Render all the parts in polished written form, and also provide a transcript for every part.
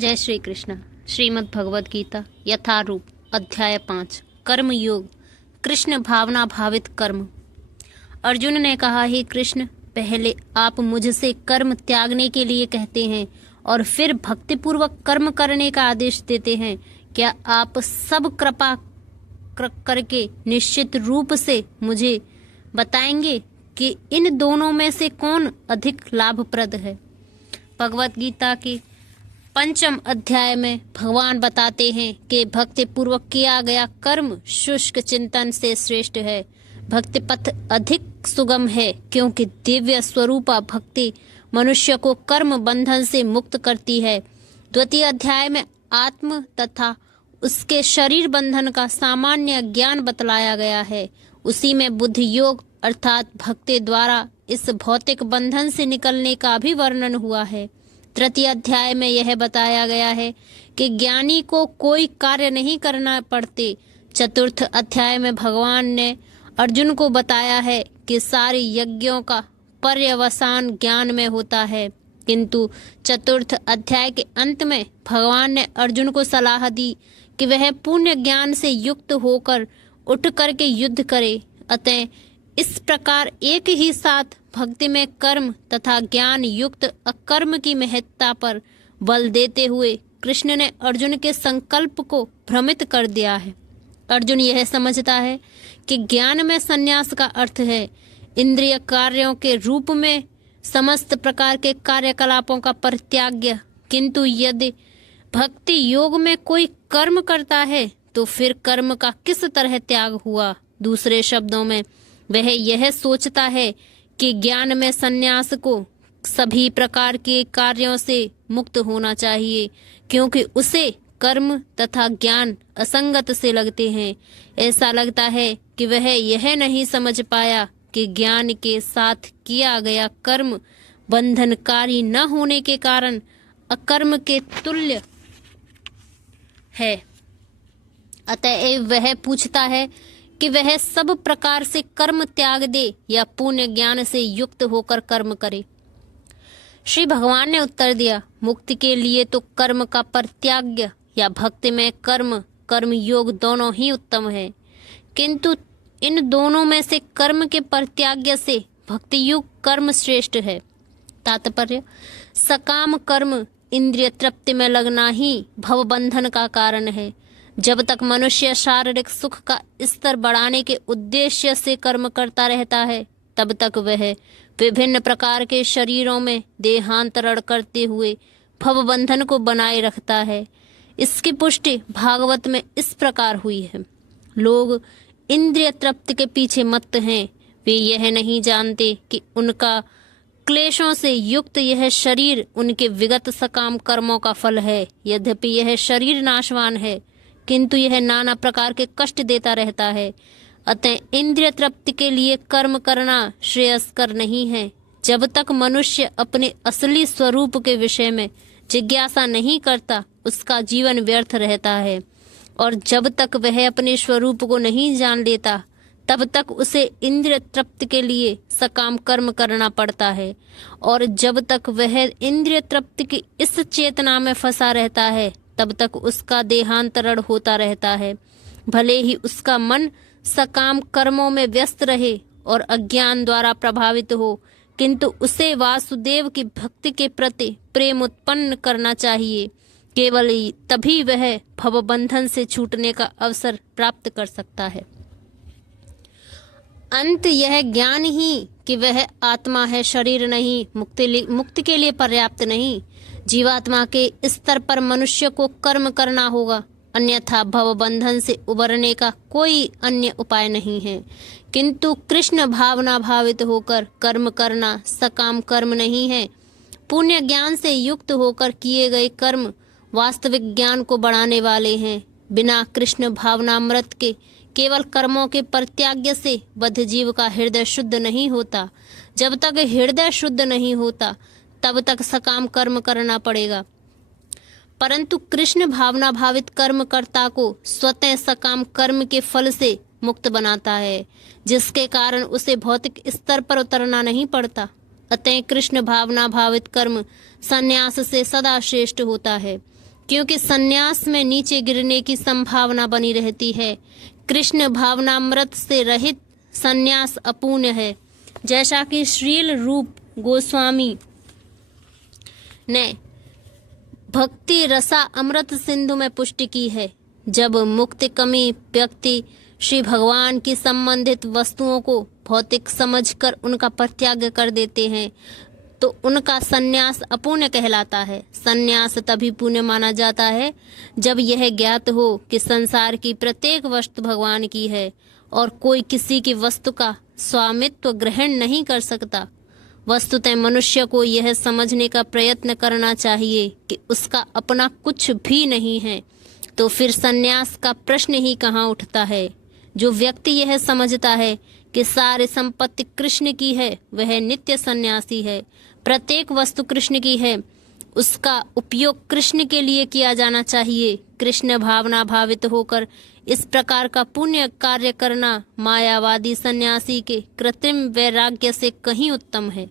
जय श्री कृष्ण। श्रीमद् भगवद गीता यथारूप अध्याय 5 कर्म योग। कृष्ण भावना भावित कर्म। अर्जुन ने कहा, हे कृष्ण, पहले आप मुझसे कर्म त्यागने के लिए कहते हैं और फिर भक्तिपूर्वक कर्म करने का आदेश देते हैं। क्या आप सब कृपा करके निश्चित रूप से मुझे बताएंगे कि इन दोनों में से कौन अधिक लाभप्रद है? भगवद गीता के 5 अध्याय में भगवान बताते हैं कि भक्ति पूर्वक किया गया कर्म शुष्क चिंतन से श्रेष्ठ है। भक्ति पथ अधिक सुगम है क्योंकि दिव्य स्वरूपा भक्ति मनुष्य को कर्म बंधन से मुक्त करती है। द्वितीय अध्याय में आत्म तथा उसके शरीर बंधन का सामान्य ज्ञान बतलाया गया है। उसी में बुद्धि योग अर्थात भक्ति द्वारा इस भौतिक बंधन से निकलने का भी वर्णन हुआ है। तृतीय अध्याय में यह बताया गया है कि ज्ञानी को कोई कार्य नहीं करना पड़ते। चतुर्थ अध्याय में भगवान ने अर्जुन को बताया है कि सारे यज्ञों का पर्यवसान ज्ञान में होता है, किंतु चतुर्थ अध्याय के अंत में भगवान ने अर्जुन को सलाह दी कि वह पुण्य ज्ञान से युक्त होकर उठ करके युद्ध करे। अतः इस प्रकार एक ही साथ भक्ति में कर्म तथा ज्ञान युक्त अकर्म की महत्ता पर बल देते हुए कृष्ण ने अर्जुन के संकल्प को भ्रमित कर दिया है। अर्जुन यह समझता है कि ज्ञान में संन्यास का अर्थ है इंद्रिय कार्यों के रूप में समस्त प्रकार के कार्यकलापों का परित्याग, किंतु यदि भक्ति योग में कोई कर्म करता है तो फिर कर्म का किस तरह त्याग हुआ? दूसरे शब्दों में वह यह सोचता है कि ज्ञान में संन्यास को सभी प्रकार के कार्यों से मुक्त होना चाहिए, क्योंकि उसे कर्म तथा ज्ञान असंगत से लगते हैं। ऐसा लगता है कि वह यह नहीं समझ पाया कि ज्ञान के साथ किया गया कर्म बंधनकारी न होने के कारण अकर्म के तुल्य है। अतएव वह पूछता है कि वह सब प्रकार से कर्म त्याग दे या पुण्य ज्ञान से युक्त होकर कर्म करे। श्री भगवान ने उत्तर दिया, मुक्ति के लिए तो कर्म का परित्याग या भक्ति में कर्म योग दोनों ही उत्तम है, किंतु इन दोनों में से कर्म के परित्याग से भक्ति युग कर्म श्रेष्ठ है। तात्पर्य, सकाम कर्म इंद्रिय तृप्ति में लगना ही भवबंधन का कारण है। जब तक मनुष्य शारीरिक सुख का स्तर बढ़ाने के उद्देश्य से कर्म करता रहता है, तब तक वह विभिन्न प्रकार के शरीरों में देहांतरण करते हुए भवबंधन को बनाए रखता है। इसकी पुष्टि भागवत में इस प्रकार हुई है। लोग इंद्रिय तृप्ति के पीछे मत्त हैं। वे यह नहीं जानते कि उनका क्लेशों से युक्त यह शरीर उनके विगत सकाम कर्मों का फल है। यद्यपि यह शरीर नाशवान है, किंतु यह नाना प्रकार के कष्ट देता रहता है। अतः इंद्रिय तृप्ति के लिए कर्म करना श्रेयस्कर नहीं है। जब तक मनुष्य अपने असली स्वरूप के विषय में जिज्ञासा नहीं करता, उसका जीवन व्यर्थ रहता है, और जब तक वह अपने स्वरूप को नहीं जान लेता, तब तक उसे इंद्रिय तृप्ति के लिए सकाम कर्म करना पड़ता है। और जब तक वह इंद्रिय तृप्ति की इस चेतना में फंसा रहता है, तब तक उसका देहांतरण होता रहता है। भले ही उसका मन सकाम कर्मों में व्यस्त रहे और अज्ञान द्वारा प्रभावित हो, किंतु उसे वासुदेव की भक्ति के प्रति प्रेम उत्पन्न करना चाहिए। केवल तभी वह भवबंधन से छूटने का अवसर प्राप्त कर सकता है। अंत यह ज्ञान ही कि वह आत्मा है, शरीर नहीं, मुक्ति के लिए पर्याप्त नहीं। जीवात्मा के स्तर पर मनुष्य को कर्म करना होगा, अन्यथा भवबंधन से उबरने का कोई अन्य उपाय नहीं है। किंतु कृष्ण भावना भावित होकर कर्म करना सकाम कर्म नहीं है। पुण्य ज्ञान से युक्त होकर किए गए कर्म वास्तविक ज्ञान को बढ़ाने वाले हैं। बिना कृष्ण भावनामृत के केवल कर्मों के परित्याग से बद्ध जीव का हृदय शुद्ध नहीं होता। जब तक हृदय शुद्ध नहीं होता, तब तक सकाम कर्म करना पड़ेगा। परंतु कृष्ण भावना भावित कर्मकर्ता को स्वतः सकाम कर्म के फल से मुक्त बनाता है, जिसके कारण उसे भौतिक स्तर पर उतरना नहीं पड़ता। अतः कृष्ण भावना भावित कर्म संन्यास से सदा श्रेष्ठ होता है। क्योंकि संन्यास में नीचे गिरने की संभावना बनी रहती है। कृष्ण भावनामृत से रहित संन्यास अपूर्ण है, जैसा कि श्रील रूप गोस्वामी ने भक्ति रसा अमृत सिंधु में पुष्टि की है। जब मुक्ति कमी व्यक्ति श्री भगवान की संबंधित वस्तुओं को भौतिक समझकर उनका परित्याग कर देते हैं तो उनका संन्यास अपूर्ण कहलाता है। संन्यास तभी पूर्ण माना जाता है जब यह ज्ञात हो कि संसार की प्रत्येक वस्तु भगवान की है और कोई किसी की वस्तु का स्वामित्व ग्रहण नहीं कर सकता। वस्तुतः मनुष्य को यह समझने का प्रयत्न करना चाहिए कि उसका अपना कुछ भी नहीं है, तो फिर संन्यास का प्रश्न ही कहाँ उठता है। जो व्यक्ति यह समझता है कि सारी संपत्ति कृष्ण की है, वह नित्य सन्यासी है। प्रत्येक वस्तु कृष्ण की है, उसका उपयोग कृष्ण के लिए किया जाना चाहिए। कृष्ण भावना भावित होकर इस प्रकार का पुण्य कार्य करना मायावादी सन्यासी के कृत्रिम वैराग्य से कहीं उत्तम है।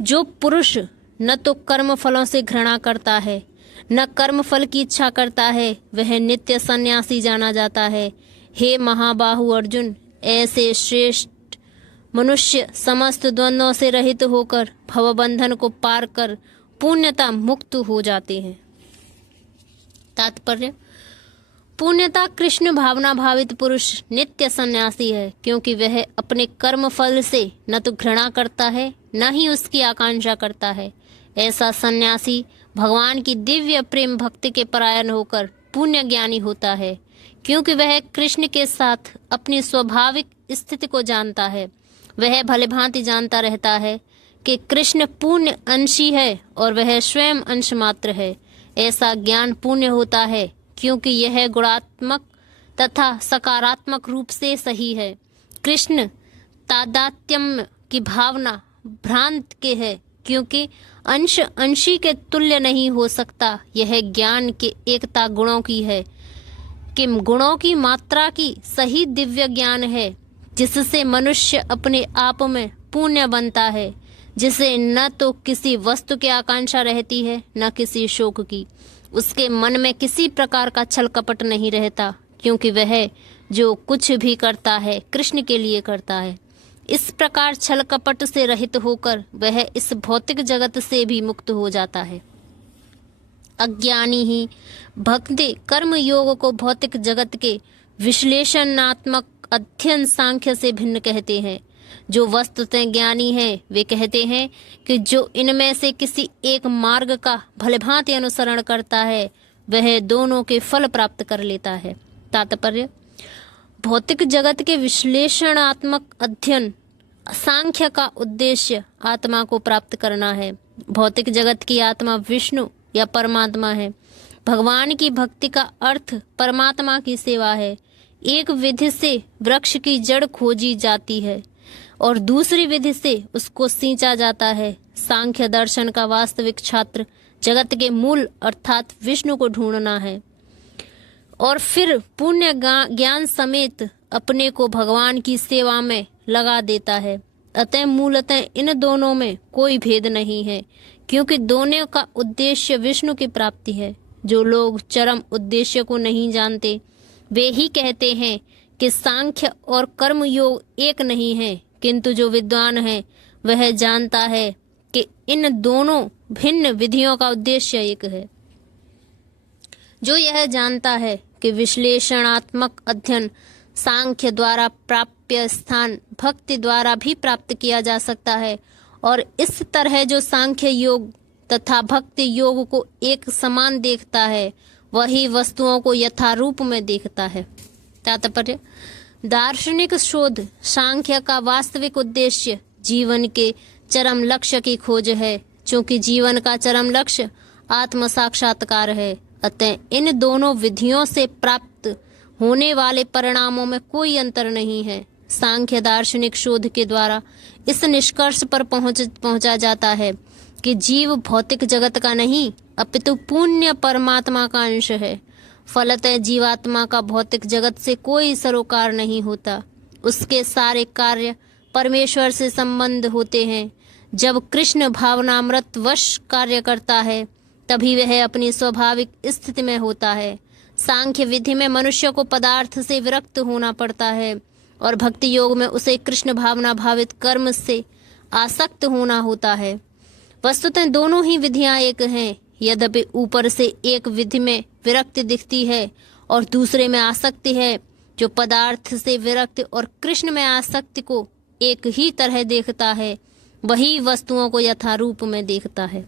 जो पुरुष न तो कर्म फलों से घृणा करता है न कर्म फल की इच्छा करता है, वह नित्य सन्यासी जाना जाता है। हे महाबाहु अर्जुन, ऐसे श्रेष्ठ मनुष्य समस्त द्वंद्वों से रहित होकर भवबंधन को पार कर पुण्यता मुक्त हो जाते हैं। तात्पर्य: पुण्यता कृष्ण भावना भावित पुरुष नित्य सन्यासी है, क्योंकि वह अपने कर्म फल से न तो घृणा करता है न ही उसकी आकांक्षा करता है। ऐसा सन्यासी भगवान की दिव्य प्रेम भक्ति के परायण होकर पुण्य ज्ञानी होता है, क्योंकि वह कृष्ण के साथ अपनी स्वाभाविक स्थिति को जानता है। वह भलीभांति जानता रहता है कि कृष्ण पुण्य अंशी है और वह स्वयं अंश मात्र है। ऐसा ज्ञान पुण्य होता है क्योंकि यह गुणात्मक तथा सकारात्मक रूप से सही है। कृष्ण तादात्म्य की भावना भ्रांत के है, क्योंकि अंश अंशी के तुल्य नहीं हो सकता। यह ज्ञान के एकता गुणों की है कि गुणों की मात्रा की सही दिव्य ज्ञान है, जिससे मनुष्य अपने आप में पुण्य बनता है, जिसे न तो किसी वस्तु की आकांक्षा रहती है न किसी शोक की। उसके मन में किसी प्रकार का छल कपट नहीं रहता, क्योंकि वह जो कुछ भी करता है कृष्ण के लिए करता है। इस प्रकार छल कपट से रहित होकर वह इस भौतिक जगत से भी मुक्त हो जाता है। अज्ञानी ही भक्ति कर्म योग को भौतिक जगत के विश्लेषणात्मक अध्ययन सांख्य से भिन्न कहते हैं। जो वस्तुतः ज्ञानी हैं वे कहते हैं कि जो इनमें से किसी एक मार्ग का भलीभांति अनुसरण करता है वह दोनों के फल प्राप्त कर लेता है। तात्पर्य: भौतिक जगत के विश्लेषणात्मक अध्ययन सांख्य का उद्देश्य आत्मा को प्राप्त करना है। भौतिक जगत की आत्मा विष्णु या परमात्मा है। भगवान की भक्ति का अर्थ परमात्मा की सेवा है। एक विधि से वृक्ष की जड़ खोजी जाती है और दूसरी विधि से उसको सींचा जाता है। सांख्य दर्शन का वास्तविक छात्र जगत के मूल अर्थात विष्णु को ढूंढना है और फिर पुण्य ज्ञान समेत अपने को भगवान की सेवा में लगा देता है। अतः मूलतः इन दोनों में कोई भेद नहीं है, क्योंकि दोनों का उद्देश्य विष्णु की प्राप्ति है। जो लोग चरम उद्देश्य को नहीं जानते वे ही कहते हैं कि सांख्य और कर्म योग एक नहीं है, किंतु जो विद्वान है वह जानता है कि इन दोनों भिन्न विधियों का उद्देश्य एक है। जो यह जानता है कि विश्लेषणात्मक अध्ययन सांख्य द्वारा प्राप्य स्थान भक्ति द्वारा भी प्राप्त किया जा सकता है, और इस तरह जो सांख्य योग तथा भक्ति योग को एक समान देखता है वही वस्तुओं को यथारूप में देखता है। तात्पर्य: दार्शनिक शोध सांख्य का वास्तविक उद्देश्य जीवन के चरम लक्ष्य की खोज है। चूंकि जीवन का चरम लक्ष्य आत्म साक्षात्कार है, अतः इन दोनों विधियों से प्राप्त होने वाले परिणामों में कोई अंतर नहीं है। सांख्य दार्शनिक शोध के द्वारा इस निष्कर्ष पर पहुंचा जाता है कि जीव भौतिक जगत का नहीं अपितु पुण्य परमात्मा का अंश है। फलतः जीवात्मा का भौतिक जगत से कोई सरोकार नहीं होता। उसके सारे कार्य परमेश्वर से संबंध होते हैं। जब कृष्ण भावनामृत वश कार्य करता है तभी वह अपनी स्वाभाविक स्थिति में होता है। सांख्य विधि में मनुष्य को पदार्थ से विरक्त होना पड़ता है और भक्ति योग में उसे कृष्ण भावना भावित कर्म से आसक्त होना होता है। वस्तुतः दोनों ही विधियां एक हैं, यद्यपि ऊपर से एक विधि में विरक्ति दिखती है और दूसरे में आसक्ति है। जो पदार्थ से विरक्त और कृष्ण में आसक्ति को एक ही तरह देखता है, वही वस्तुओं को यथारूप में देखता है।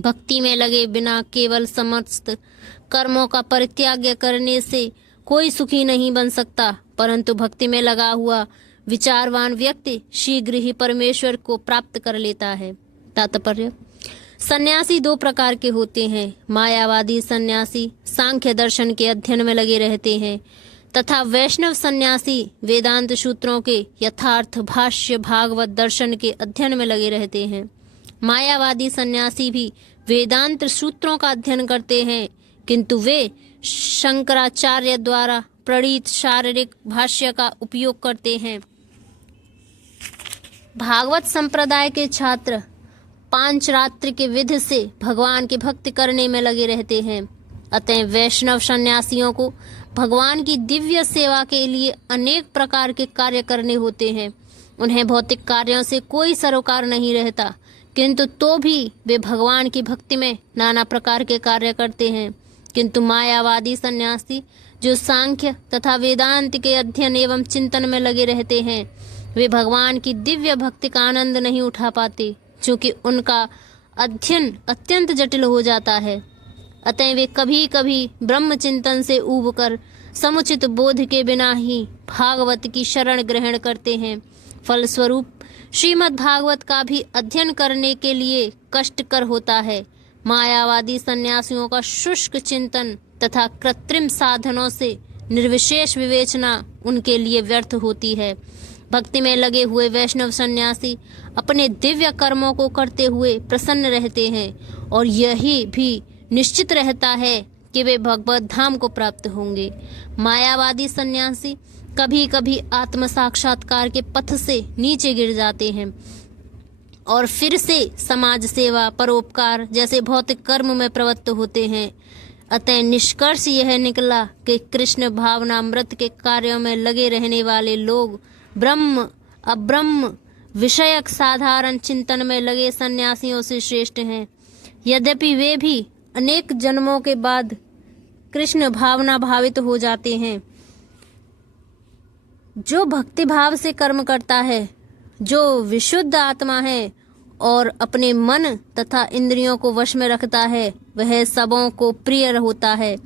भक्ति में लगे बिना केवल समस्त कर्मों का परित्याग करने से कोई सुखी नहीं बन सकता, परंतु भक्ति में लगा हुआ विचारवान व्यक्ति शीघ्र ही परमेश्वर को प्राप्त कर लेता है। तात्पर्य: सन्यासी दो प्रकार के होते हैं। मायावादी सन्यासी सांख्य दर्शन के अध्ययन में लगे रहते हैं तथा वैष्णव सन्यासी वेदांत सूत्रों के यथार्थ भाष्य भागवत दर्शन के अध्ययन में लगे रहते हैं। मायावादी सन्यासी भी वेदांत सूत्रों का अध्ययन करते हैं, किंतु वे शंकराचार्य द्वारा प्रणीत शारीरिक भाष्य का उपयोग करते हैं। भागवत संप्रदाय के छात्र पांचरात्र के विधि से भगवान की भक्ति करने में लगे रहते हैं। अतः वैष्णव सन्यासियों को भगवान की दिव्य सेवा के लिए अनेक प्रकार के कार्य करने होते हैं। उन्हें भौतिक कार्यों से कोई सरोकार नहीं रहता, किंतु तो भी वे भगवान की भक्ति में नाना प्रकार के कार्य करते हैं। किंतु मायावादी सन्यासी जो सांख्य तथा वेदांत के अध्ययन एवं चिंतन में लगे रहते हैं, वे भगवान की दिव्य भक्ति का आनंद नहीं उठा पाते, क्योंकि उनका अध्ययन अत्यंत जटिल हो जाता है। अतः वे कभी कभी ब्रह्म चिंतन से ऊबकर समुचित बोध के बिना ही भागवत की शरण ग्रहण करते हैं। फलस्वरूप श्रीमद् भागवत का भी अध्ययन करने के लिए कष्टकर होता है। मायावादी सन्यासियों का शुष्क चिंतन तथा कृत्रिम साधनों से निर्विशेष विवेचना उनके लिए व्यर्थ होती है। भक्ति में लगे हुए वैष्णव सन्यासी अपने दिव्य कर्मों को करते हुए प्रसन्न रहते हैं और यही भी निश्चित रहता है कि वे भगवत धाम को प्राप्त होंगे। मायावादी सन्यासी कभी कभी आत्म साक्षात्कार के पथ से नीचे गिर जाते हैं और फिर से समाज सेवा, परोपकार जैसे भौतिक कर्म में प्रवृत्त होते हैं। अतः निष्कर्ष यह निकला कि कृष्ण भावनामृत के कार्यों में लगे रहने वाले लोग ब्रह्म अब्रह्म विषयक साधारण चिंतन में लगे सन्यासियों से श्रेष्ठ हैं, यद्यपि वे भी अनेक जन्मों के बाद कृष्ण भावना भावित हो जाते हैं। जो भक्ति भाव से कर्म करता है, जो विशुद्ध आत्मा है और अपने मन तथा इंद्रियों को वश में रखता है, वह सबों को प्रिय होता है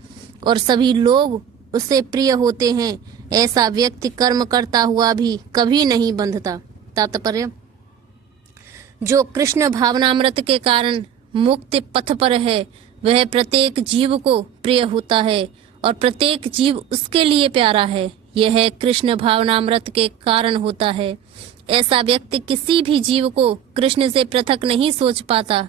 और सभी लोग उससे प्रिय होते हैं। ऐसा व्यक्ति कर्म करता हुआ भी कभी नहीं बंधता। तात्पर्य: जो कृष्ण भावनामृत के कारण मुक्ति पथ पर है, वह प्रत्येक जीव को प्रिय होता है और प्रत्येक जीव उसके लिए प्यारा है। यह कृष्ण भावनामृत के कारण होता है। ऐसा व्यक्ति किसी भी जीव को कृष्ण से पृथक नहीं सोच पाता।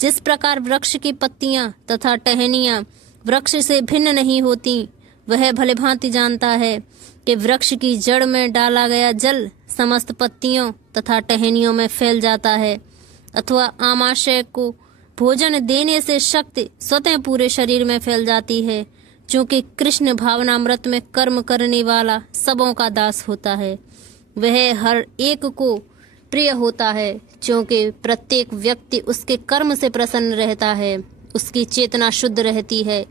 जिस प्रकार वृक्ष की पत्तियां तथा टहनियां वृक्ष से भिन्न नहीं होती, वह भलीभांति जानता है कि वृक्ष की जड़ में डाला गया जल समस्त पत्तियों तथा टहनियों में फैल जाता है, अथवा आमाशय को भोजन देने से शक्ति स्वतः पूरे शरीर में फैल जाती है। चूंकि कृष्ण भावनामृत में कर्म करने वाला सबों का दास होता है, वह हर एक को प्रिय होता है। क्योंकि प्रत्येक व्यक्ति उसके कर्म से प्रसन्न रहता है, उसकी चेतना शुद्ध रहती है।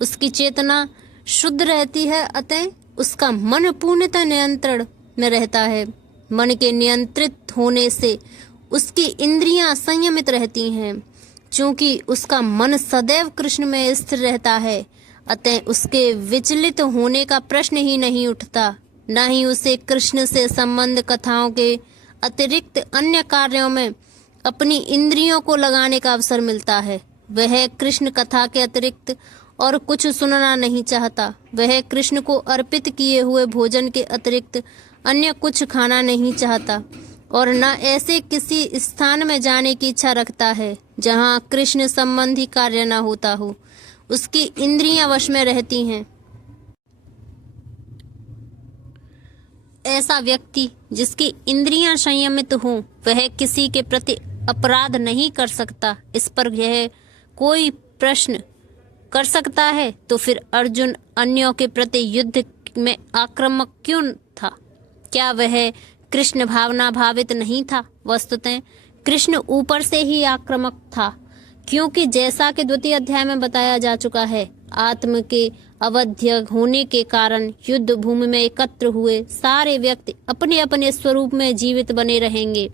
उसकी चेतना शुद्ध रहती है, अतः उसका मन पूर्णतः नियंत्रण में रहता है। मन के नियंत्रित होने से उसकी इंद्रियां संयमित रहती हैं। चूंकि उसका मन सदैव कृष्ण में स्थिर रहता है, अतः उसके विचलित होने का प्रश्न ही नहीं उठता। न ही उसे कृष्ण से संबंध कथाओं के अतिरिक्त अन्य कार्यों में अपनी इंद्रियों को लगाने का अवसर मिलता है। वह कृष्ण कथा के अतिरिक्त और कुछ सुनना नहीं चाहता। वह कृष्ण को अर्पित किए हुए भोजन के अतिरिक्त अन्य कुछ खाना नहीं चाहता और न ऐसे किसी स्थान में जाने की इच्छा रखता है जहाँ कृष्ण संबंधी कार्य न होता हो। उसकी इंद्रियां वश में रहती हैं। ऐसा व्यक्ति जिसकी इंद्रियां संयमित हों, वह किसी के प्रति अपराध नहीं कर सकता। इस पर यह कोई प्रश्न कर सकता है तो फिर अर्जुन अन्यों के प्रति युद्ध में आक्रामक क्यों था? क्या वह कृष्ण भावना भावित नहीं था? वस्तुतः कृष्ण ऊपर से ही आक्रामक था, क्योंकि जैसा कि द्वितीय अध्याय में बताया जा चुका है, आत्म के अवध्य होने के कारण युद्ध भूमि में एकत्र हुए सारे व्यक्ति अपने अपने स्वरूप में जीवित बने रहेंगे।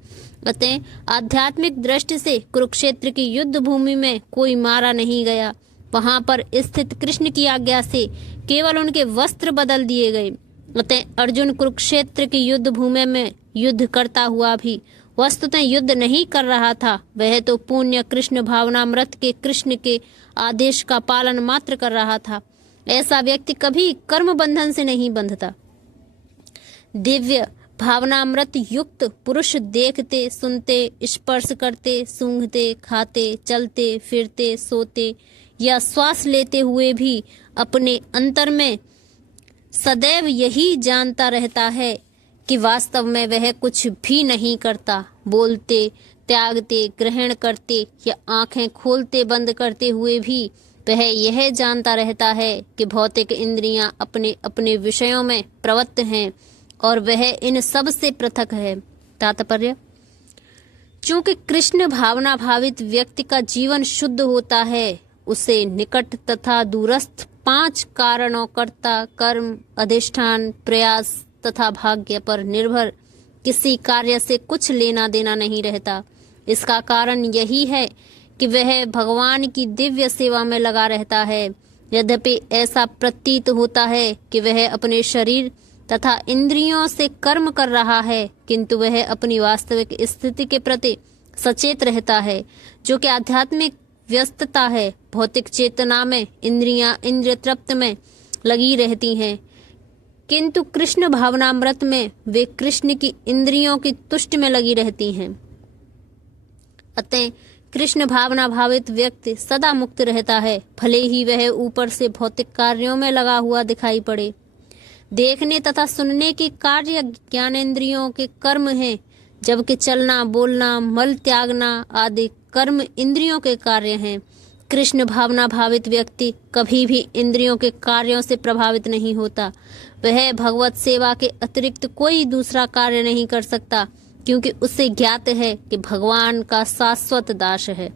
अतः आध्यात्मिक दृष्टि से कुरुक्षेत्र की युद्ध भूमि में कोई मारा नहीं गया। वहां पर स्थित कृष्ण की आज्ञा से केवल उनके वस्त्र बदल दिए गए। अतः अर्जुन कुरुक्षेत्र की युद्ध भूमि में युद्ध करता हुआ भी वस्तुतः युद्ध नहीं कर रहा था। वह तो पुण्य कृष्ण भावनामृत के कृष्ण के आदेश का पालन मात्र कर रहा था। ऐसा व्यक्ति कभी कर्म बंधन से नहीं बंधता। दिव्य भावनामृत युक्त पुरुष देखते, सुनते, स्पर्श करते, सूंघते, खाते, चलते, फिरते, सोते या श्वास लेते हुए भी अपने अंतर में सदैव यही जानता रहता है कि वास्तव में वह कुछ भी नहीं करता। बोलते, त्यागते, ग्रहण करते या आंखें खोलते बंद करते हुए भी वह यह जानता रहता है कि भौतिक इंद्रियां अपने अपने विषयों में प्रवृत्त हैं और वह इन सब से पृथक है। तात्पर्य: चूंकि कृष्ण भावना भावित व्यक्ति का जीवन शुद्ध होता है, उसे निकट तथा दूरस्थ 5 कारणों कर्ता, कर्म, अधिष्ठान, प्रयास तथा भाग्य पर निर्भर किसी कार्य से कुछ लेना देना नहीं रहता। इसका कारण यही है कि वह भगवान की दिव्य सेवा में लगा रहता है। यद्यपि ऐसा प्रतीत होता है कि वह अपने शरीर तथा इंद्रियों से कर्म कर रहा है, किंतु वह अपनी वास्तविक स्थिति के प्रति सचेत रहता है, जो कि आध्यात्मिक व्यस्तता है। भौतिक चेतना में इंद्रियां इंद्रिय तृप्त में लगी रहती हैं, किंतु कृष्ण भावनामृत में वे कृष्ण की इंद्रियों की तुष्टि में लगी रहती हैं। अतः कृष्ण भावना भावित व्यक्ति सदा मुक्त रहता है, भले ही वह ऊपर से भौतिक कार्यों में लगा हुआ दिखाई पड़े। देखने तथा सुनने के कार्य ज्ञानेंद्रियों के कर्म हैं, जबकि चलना, बोलना, मल त्यागना आदि कर्म इंद्रियों के कार्य हैं। कृष्ण भावना भावित व्यक्ति कभी भी इंद्रियों के कार्यों से प्रभावित नहीं होता। वह भगवत सेवा के अतिरिक्त कोई दूसरा कार्य नहीं कर सकता, क्योंकि उसे ज्ञात है कि भगवान का शाश्वत दास है।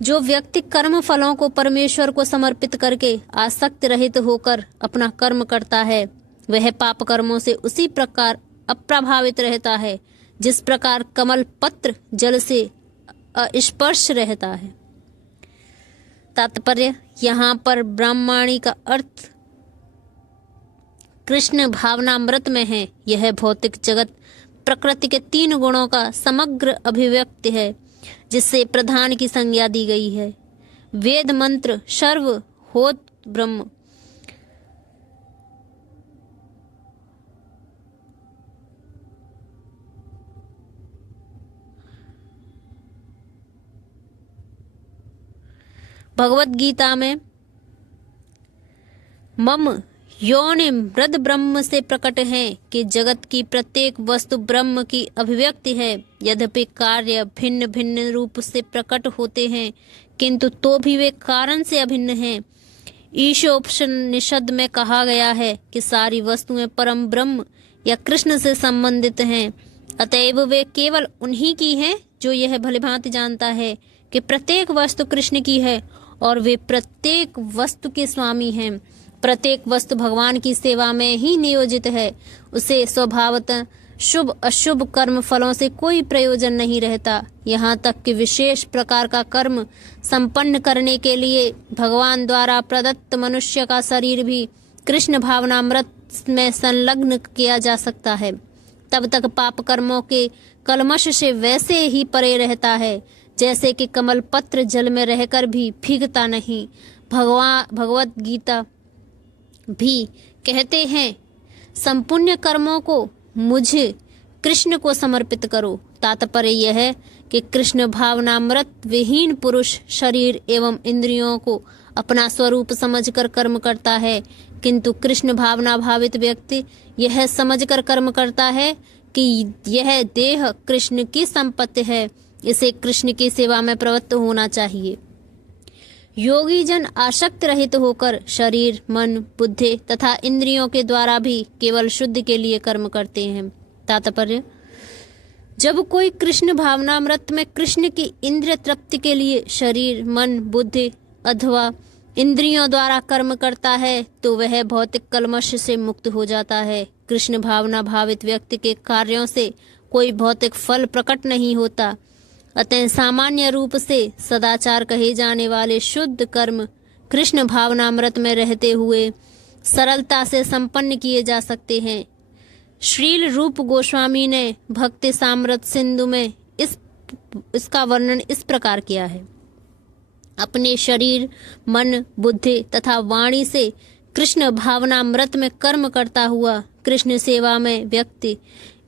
जो व्यक्ति कर्म फलों को परमेश्वर को समर्पित करके आसक्त रहित होकर अपना कर्म करता है, वह पाप कर्मों से उसी प्रकार अप्रभावित रहता है जिस प्रकार कमल पत्र जल से अस्पर्श रहता है। तात्पर्य: यहाँ पर ब्राह्मणी का अर्थ कृष्ण भावनामृत में है। यह भौतिक जगत प्रकृति के 3 गुणों का समग्र अभिव्यक्ति है, जिससे प्रधान की संज्ञा दी गई है। वेद मंत्र सर्व होत ब्रह्म, भगवत गीता में मम योनि मृद ब्रह्म से प्रकट है कि जगत की प्रत्येक वस्तु ब्रह्म की अभिव्यक्ति है। यद्यपि कार्य भिन्न भिन्न रूप से प्रकट होते हैं, किंतु तो भी वे कारण से अभिन्न हैं। ईशोपनिषद में कहा गया है कि सारी वस्तुएं परम ब्रह्म या कृष्ण से संबंधित हैं, अतएव वे केवल उन्हीं की हैं जो यह भलीभांति जानता है कि प्रत्येक वस्तु कृष्ण की है और वे प्रत्येक वस्तु के स्वामी हैं। प्रत्येक वस्तु भगवान की सेवा में ही नियोजित है। उसे स्वभावतः शुभ अशुभ कर्म फलों से कोई प्रयोजन नहीं रहता। यहाँ तक कि विशेष प्रकार का कर्म संपन्न करने के लिए भगवान द्वारा प्रदत्त मनुष्य का शरीर भी कृष्ण भावनामृत में संलग्न किया जा सकता है। तब तक पाप कर्मों के कलमश से वैसे ही परे रहता है जैसे कि कमल पत्र जल में रहकर भी भीगता नहीं। भगवत गीता भी कहते हैं, संपुण्य कर्मों को मुझे कृष्ण को समर्पित करो। तात्पर्य यह है कि कृष्ण भावनामृत विहीन पुरुष शरीर एवं इंद्रियों को अपना स्वरूप समझकर कर्म करता है, किंतु कृष्ण भावना भावित व्यक्ति यह समझकर कर्म करता है कि यह देह कृष्ण की संपत्ति है, इसे कृष्ण की सेवा में प्रवृत्त होना चाहिए। योगी जन आसक्त रहित होकर शरीर, मन, बुद्धि तथा इंद्रियों के द्वारा भी केवल शुद्ध के लिए कर्म करते हैं। तात्पर्य: जब कोई कृष्ण भावनामृत में कृष्ण की इंद्रिय तृप्ति के लिए शरीर, मन, बुद्धि अथवा इंद्रियों द्वारा कर्म करता है तो वह भौतिक कलमश से मुक्त हो जाता है। कृष्ण भावना भावित व्यक्ति के कार्यों से कोई भौतिक फल प्रकट नहीं होता। अतः सामान्य रूप से सदाचार कहे जाने वाले शुद्ध कर्म कृष्ण भावनामृत में रहते हुए सरलता से संपन्न किए जा सकते हैं। श्रील रूप गोस्वामी ने भक्ति सामृत सिंधु में इसका वर्णन इस प्रकार किया है। अपने शरीर, मन, बुद्धि तथा वाणी से कृष्ण भावनामृत में कर्म करता हुआ कृष्ण सेवा में व्यक्ति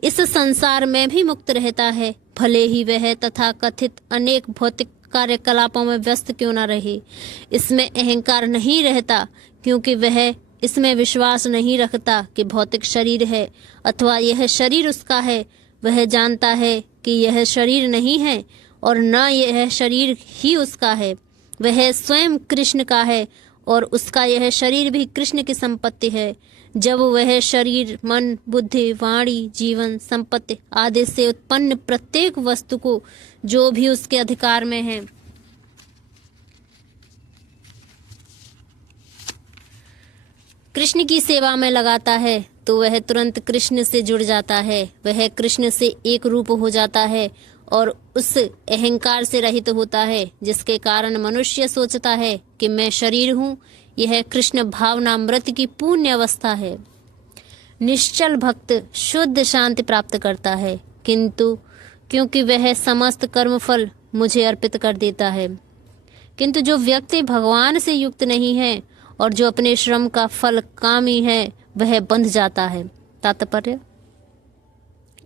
इस संसार में भी मुक्त रहता है, भले ही वह तथा कथित अनेक भौतिक कार्यकलापों में व्यस्त क्यों न रहे। इसमें अहंकार नहीं रहता, क्योंकि वह इसमें विश्वास नहीं रखता कि भौतिक शरीर है अथवा यह शरीर उसका है। वह जानता है कि यह शरीर नहीं है और न यह शरीर ही उसका है। वह स्वयं कृष्ण का है और उसका यह शरीर भी कृष्ण की संपत्ति है। जब वह शरीर, मन, बुद्धि, वाणी, जीवन, संपत्ति आदि से उत्पन्न प्रत्येक वस्तु को जो भी उसके अधिकार में है कृष्ण की सेवा में लगाता है तो वह तुरंत कृष्ण से जुड़ जाता है। वह कृष्ण से एक रूप हो जाता है और उस अहंकार से रहित होता है जिसके कारण मनुष्य सोचता है कि मैं शरीर हूँ। यह कृष्ण भावनामृत की पूर्ण अवस्था है। निश्चल भक्त शुद्ध शांति प्राप्त करता है, किंतु क्योंकि वह समस्त कर्म फल मुझे अर्पित कर देता है। किंतु जो व्यक्ति भगवान से युक्त नहीं है और जो अपने श्रम का फल कामी है वह बंध जाता है। तात्पर्य: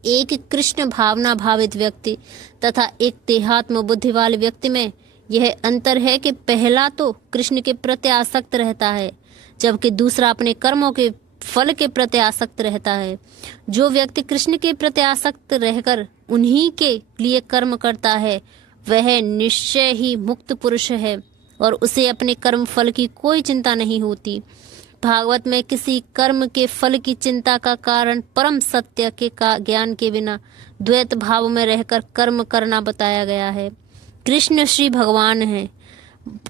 एक कृष्ण भावना भावित व्यक्ति तथा एक देहात्म बुद्धि वाले व्यक्ति में यह अंतर है कि पहला तो कृष्ण के प्रति आसक्त रहता है, जबकि दूसरा अपने कर्मों के फल के प्रति आसक्त रहता है। जो व्यक्ति कृष्ण के प्रति आसक्त रहकर उन्हीं के लिए कर्म करता है वह निश्चय ही मुक्त पुरुष है और उसे अपने कर्म फल की कोई चिंता नहीं होती। भागवत में किसी कर्म के फल की चिंता का कारण परम सत्य के ज्ञान के बिना द्वैत भाव में रहकर कर्म करना बताया गया है। कृष्ण श्री भगवान है।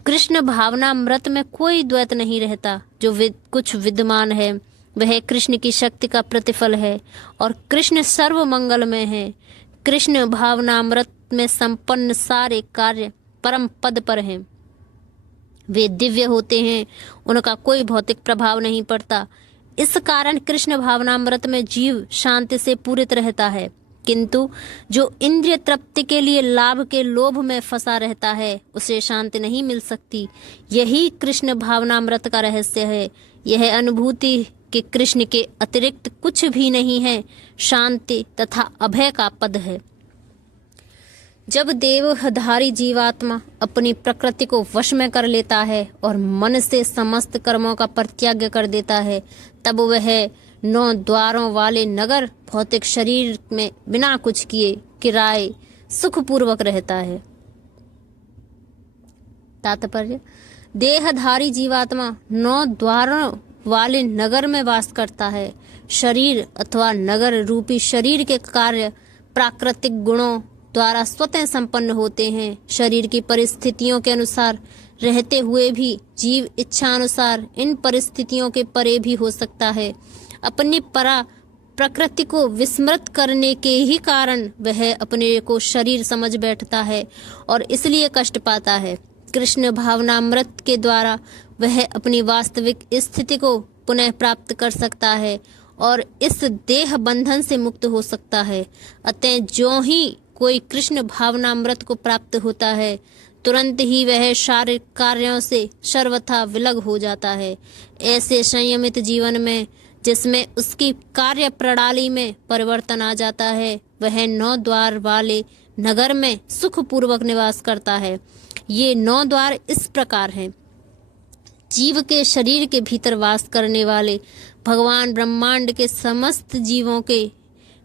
कृष्ण भावनामृत में कोई द्वैत नहीं रहता। जो कुछ विद्यमान है वह कृष्ण की शक्ति का प्रतिफल है और कृष्ण सर्व मंगलमय है। कृष्ण भावनामृत में संपन्न सारे कार्य परम पद पर हैं। वे दिव्य होते हैं, उनका कोई भौतिक प्रभाव नहीं पड़ता। इस कारण कृष्ण भावनामृत में जीव शांति से पूरित रहता है। किंतु जो इंद्रिय तृप्ति के लिए लाभ के लोभ में फंसा रहता है उसे शांति नहीं मिल सकती। यही कृष्ण भावनामृत का रहस्य है। यह अनुभूति कि कृष्ण के अतिरिक्त कुछ भी नहीं है शांति तथा अभय का पद है। जब देहधारी जीवात्मा अपनी प्रकृति को वश में कर लेता है और मन से समस्त कर्मों का परित्याग कर देता है तब वह 9 द्वारों वाले नगर भौतिक शरीर में बिना कुछ किए किराए सुखपूर्वक रहता है। तात्पर्य: देहधारी जीवात्मा 9 द्वारों वाले नगर में वास करता है। शरीर अथवा नगर रूपी शरीर के कार्य प्राकृतिक गुणों द्वारा स्वतः संपन्न होते हैं। शरीर की परिस्थितियों के अनुसार रहते हुए भी जीव इच्छा अनुसार इन परिस्थितियों के परे भी हो सकता है। अपनी प्रकृति को विस्मृत करने के ही कारण वह अपने को शरीर समझ बैठता है और इसलिए कष्ट पाता है। कृष्ण भावनामृत के द्वारा वह अपनी वास्तविक स्थिति को पुनः प्राप्त कर सकता है और इस देह बंधन से मुक्त हो सकता है। अतः जो ही कोई कृष्ण भावनामृत को प्राप्त होता है तुरंत ही वह शारीरिक कार्यों से सर्वथा विलग हो जाता है। ऐसे संयमित जीवन में जिसमें उसकी कार्य प्रणाली में परिवर्तन आ जाता है वह 9 द्वार वाले नगर में सुखपूर्वक निवास करता है। ये 9 द्वार इस प्रकार हैं। जीव के शरीर के भीतर वास करने वाले भगवान ब्रह्मांड के समस्त जीवों के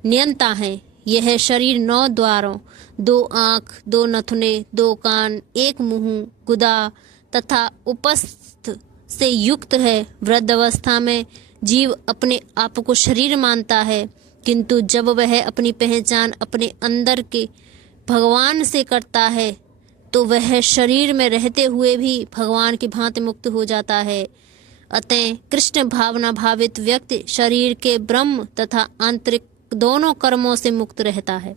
नियंता हैं। यह शरीर 9 द्वारों, 2 आँख, 2 नथुने, 2 कान, 1 मुंह, गुदा तथा उपस्थ से युक्त है। वृद्ध अवस्था में जीव अपने आप को शरीर मानता है, किंतु जब वह अपनी पहचान अपने अंदर के भगवान से करता है तो वह शरीर में रहते हुए भी भगवान की भांति मुक्त हो जाता है। अतः कृष्ण भावना भावित व्यक्ति शरीर के ब्रह्म तथा आंतरिक दोनों कर्मों से मुक्त रहता है।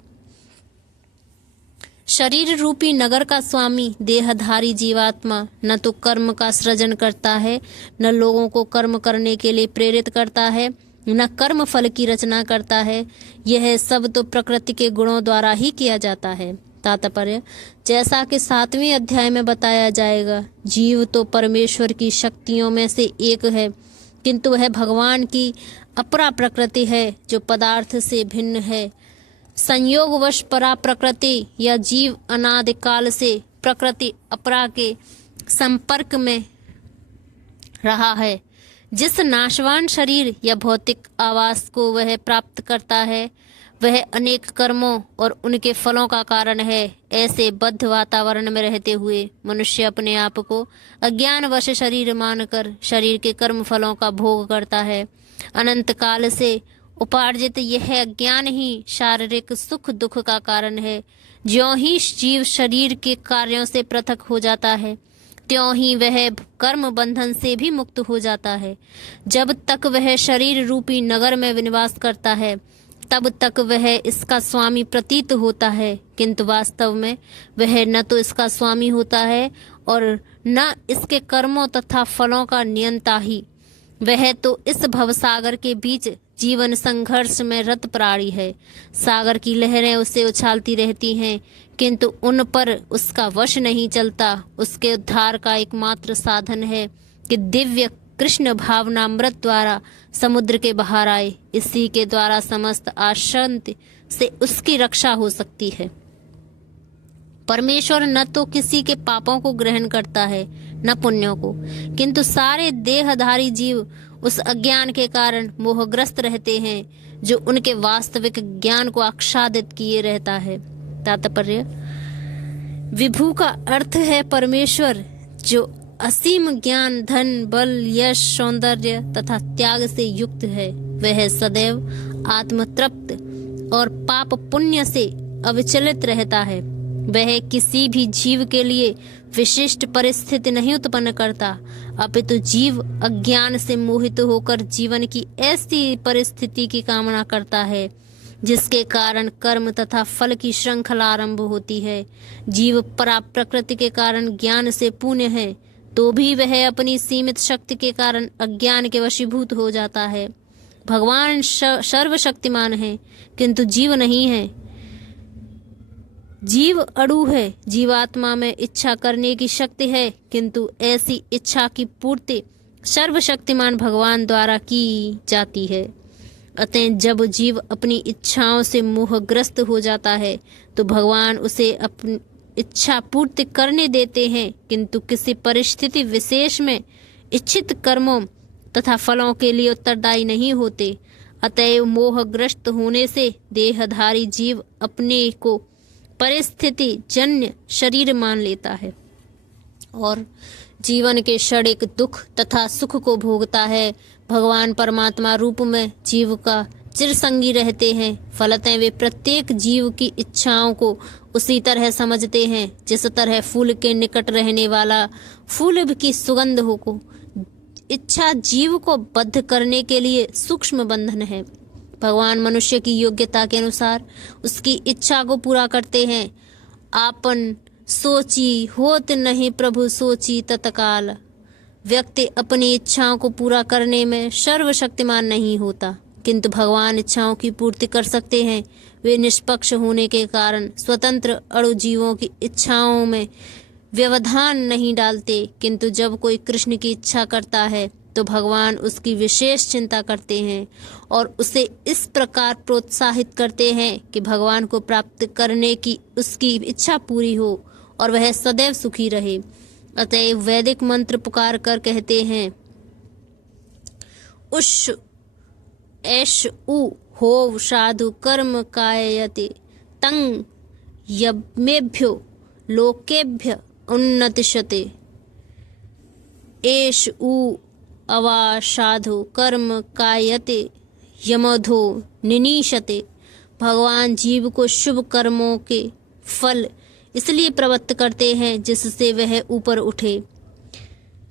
शरीर रूपी नगर का स्वामी देहधारी जीवात्मा न तो कर्म का सृजन करता है, न लोगों को कर्म करने के लिए प्रेरित करता है, न कर्म फल की रचना करता है। यह सब तो प्रकृति के गुणों द्वारा ही किया जाता है। तात्पर्य, जैसा कि 7वें अध्याय में बताया जाएगा, जीव तो परमेश्वर की शक्तियों में से एक है, किंतु वह भगवान की अपरा प्रकृति है जो पदार्थ से भिन्न है। संयोगवश परा प्रकृति या जीव अनादिकाल से प्रकृति अपरा के संपर्क में रहा है। जिस नाशवान शरीर या भौतिक आवास को वह प्राप्त करता है वह अनेक कर्मों और उनके फलों का कारण है। ऐसे बद्ध वातावरण में रहते हुए मनुष्य अपने आप को अज्ञानवश शरीर मानकर शरीर के कर्म फलों का भोग करता है। अनंत काल से उपार्जित यह अज्ञान ही शारीरिक सुख दुख का कारण है। ज्यों ही जीव शरीर के कार्यों से पृथक हो जाता है, त्यों ही वह कर्म बंधन से भी मुक्त हो जाता है। जब तक वह शरीर रूपी नगर में निवास करता है तब तक वह इसका स्वामी प्रतीत होता है, किंतु वास्तव में वह न तो इसका स्वामी होता है और न इसके कर्मों तथा फलों का नियंता ही। वह तो इस भवसागर के बीच जीवन संघर्ष में रत प्राणी है। सागर की लहरें उसे उछालती रहती हैं, किंतु उन पर उसका वश नहीं चलता। उसके उद्धार का एकमात्र साधन है कि दिव्य कृष्ण भावनामृत द्वारा समुद्र के बाहर आए। इसी के द्वारा समस्त आशंत से उसकी रक्षा हो सकती है। परमेश्वर न तो किसी के पापों को ग्रहण करता है न पुण्यों को, किंतु सारे देहधारी जीव उस अज्ञान के कारण मोहग्रस्त रहते हैं जो उनके वास्तविक ज्ञान को आच्छादित किए रहता है। तात्पर्य, विभु का अर्थ है परमेश्वर जो असीम ज्ञान धन बल यश सौंदर्य तथा त्याग से युक्त है। वह सदैव आत्मतृप्त और पाप पुण्य से अविचलित रहता है। वह किसी भी जीव के लिए विशिष्ट परिस्थिति नहीं उत्पन्न करता, अपितु जीव अज्ञान से मोहित होकर जीवन की ऐसी परिस्थिति की कामना करता है जिसके कारण कर्म तथा फल की श्रृंखला आरंभ होती है। जीव परा प्रकृति के कारण ज्ञान से पुण्य है तो भी वह अपनी सीमित शक्ति के कारण अज्ञान के वशीभूत हो जाता है। भगवान सर्वशक्तिमान है किंतु जीव नहीं है। जीव अड़ू है। जीवात्मा में इच्छा करने की शक्ति है, किंतु ऐसी इच्छा की पूर्ति सर्वशक्तिमान भगवान द्वारा की जाती है। अतः जब जीव अपनी इच्छाओं से मोहग्रस्त हो जाता है तो भगवान उसे अपनी इच्छा पूर्ति करने देते हैं, किंतु किसी परिस्थिति विशेष में इच्छित कर्मों तथा फलों के लिए उत्तरदायी नहीं होते। अतएव मोहग्रस्त होने से देहधारी जीव अपने को परिस्थिति जन्य शरीर मान लेता है और जीवन के क्षणिक दुख तथा सुख को भोगता है। भगवान परमात्मा रूप में जीव का चिरसंगी रहते हैं। फलतः वे प्रत्येक जीव की इच्छाओं को उसी तरह समझते हैं जिस तरह फूल के निकट रहने वाला फूल की सुगंध हो को। इच्छा जीव को बद्ध करने के लिए सूक्ष्म बंधन है। भगवान मनुष्य की योग्यता के अनुसार उसकी इच्छा को पूरा करते हैं। आपन सोची होत नहीं प्रभु सोची तत्काल। व्यक्ति अपनी इच्छाओं को पूरा करने में सर्वशक्तिमान नहीं होता, किंतु भगवान इच्छाओं की पूर्ति कर सकते हैं। वे निष्पक्ष होने के कारण स्वतंत्र अणु जीवों की इच्छाओं में व्यवधान नहीं डालते, किंतु जब कोई कृष्ण की इच्छा करता है तो भगवान उसकी विशेष चिंता करते हैं और उसे इस प्रकार प्रोत्साहित करते हैं कि भगवान को प्राप्त करने की उसकी इच्छा पूरी हो और वह सदैव सुखी रहे। अतएव वैदिक मंत्र पुकार कर कहते हैं, उष ऐश उ होव साधु कर्म काययते तं यमेभ्यो लोकेभ्य उन्नतिष्यते। एष उ अवासाधो कर्म कायते यमधो निनीशते। भगवान जीव को शुभ कर्मों के फल इसलिए प्रवृत्त करते हैं जिससे वह ऊपर उठे।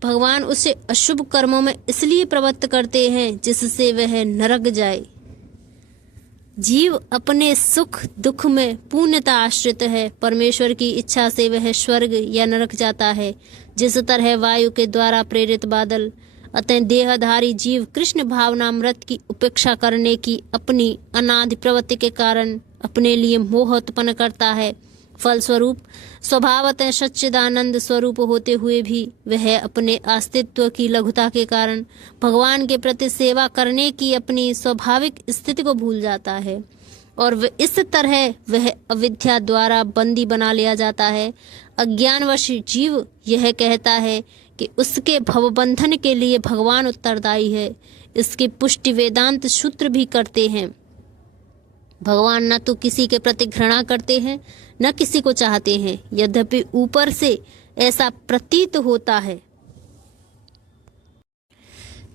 भगवान उसे अशुभ कर्मों में इसलिए प्रवृत्त करते हैं जिससे वह नरक जाए। जीव अपने सुख दुख में पूर्णतः आश्रित है। परमेश्वर की इच्छा से वह स्वर्ग या नरक जाता है, जिस तरह वायु के द्वारा प्रेरित बादल। अतः देहधारी जीव कृष्ण भावनामृत की उपेक्षा करने की अपनी अनादि प्रवृत्ति के कारण अपने लिए मोह उत्पन्न करता है। फलस्वरूप स्वभावतः सच्चिदानंद स्वरूप होते हुए भी वह अपने अस्तित्व की लघुता के कारण भगवान के प्रति सेवा करने की अपनी स्वाभाविक स्थिति को भूल जाता है, और इस तरह वह अविद्या द्वारा बंदी बना लिया जाता है। अज्ञानवश जीव यह कहता है कि उसके भवबंधन के लिए भगवान उत्तरदायी है। इसकी पुष्टि वेदांत सूत्र भी करते हैं। भगवान न तो किसी के प्रति घृणा करते हैं न किसी को चाहते हैं, यद्यपि ऊपर से ऐसा प्रतीत होता है,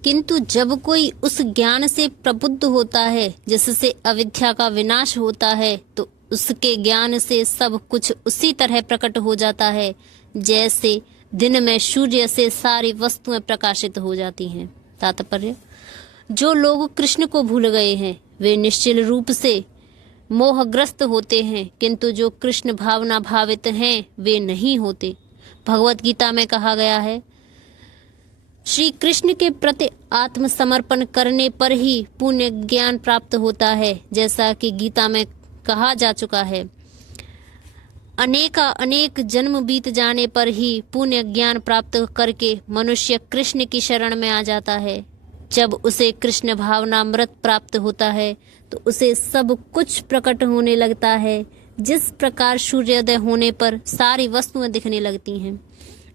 किंतु जब कोई उस ज्ञान से प्रबुद्ध होता है जिससे अविद्या का विनाश होता है, तो उसके ज्ञान से सब कुछ उसी तरह प्रकट हो जाता है जैसे दिन में सूर्य से सारी वस्तुएं प्रकाशित हो जाती हैं। तात्पर्य: जो लोग कृष्ण को भूल गए हैं वे निश्चल रूप से मोहग्रस्त होते हैं, किंतु जो कृष्ण भावना भावित हैं वे नहीं होते। भगवत गीता में कहा गया है, श्री कृष्ण के प्रति आत्मसमर्पण करने पर ही पुण्य ज्ञान प्राप्त होता है। जैसा कि गीता में कहा जा चुका है, अनेक जन्म बीत जाने पर ही पुण्य ज्ञान प्राप्त करके मनुष्य कृष्ण की शरण में आ जाता है। जब उसे कृष्ण भावनामृत प्राप्त होता है तो उसे सब कुछ प्रकट होने लगता है। जिस प्रकार सूर्योदय होने पर सारी वस्तुएं दिखने लगती हैं।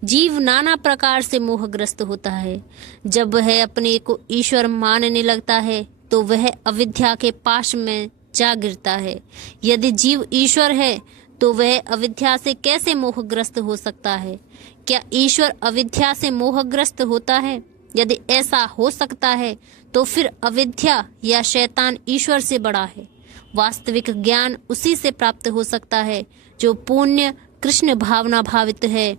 जीव नाना प्रकार से मोहग्रस्त होता है। जब वह अपने को ईश्वर मानने लगता है तो वह अविद्या के पाश में जा गिरता है। यदि जीव ईश्वर है तो वह अविद्या से कैसे मोहग्रस्त हो सकता है? क्या ईश्वर अविद्या से मोहग्रस्त होता है? यदि ऐसा हो सकता है तो फिर अविद्या या शैतान ईश्वर से बड़ा है। वास्तविक ज्ञान उसी से प्राप्त हो सकता है जो पुण्य कृष्ण भावना भावित है।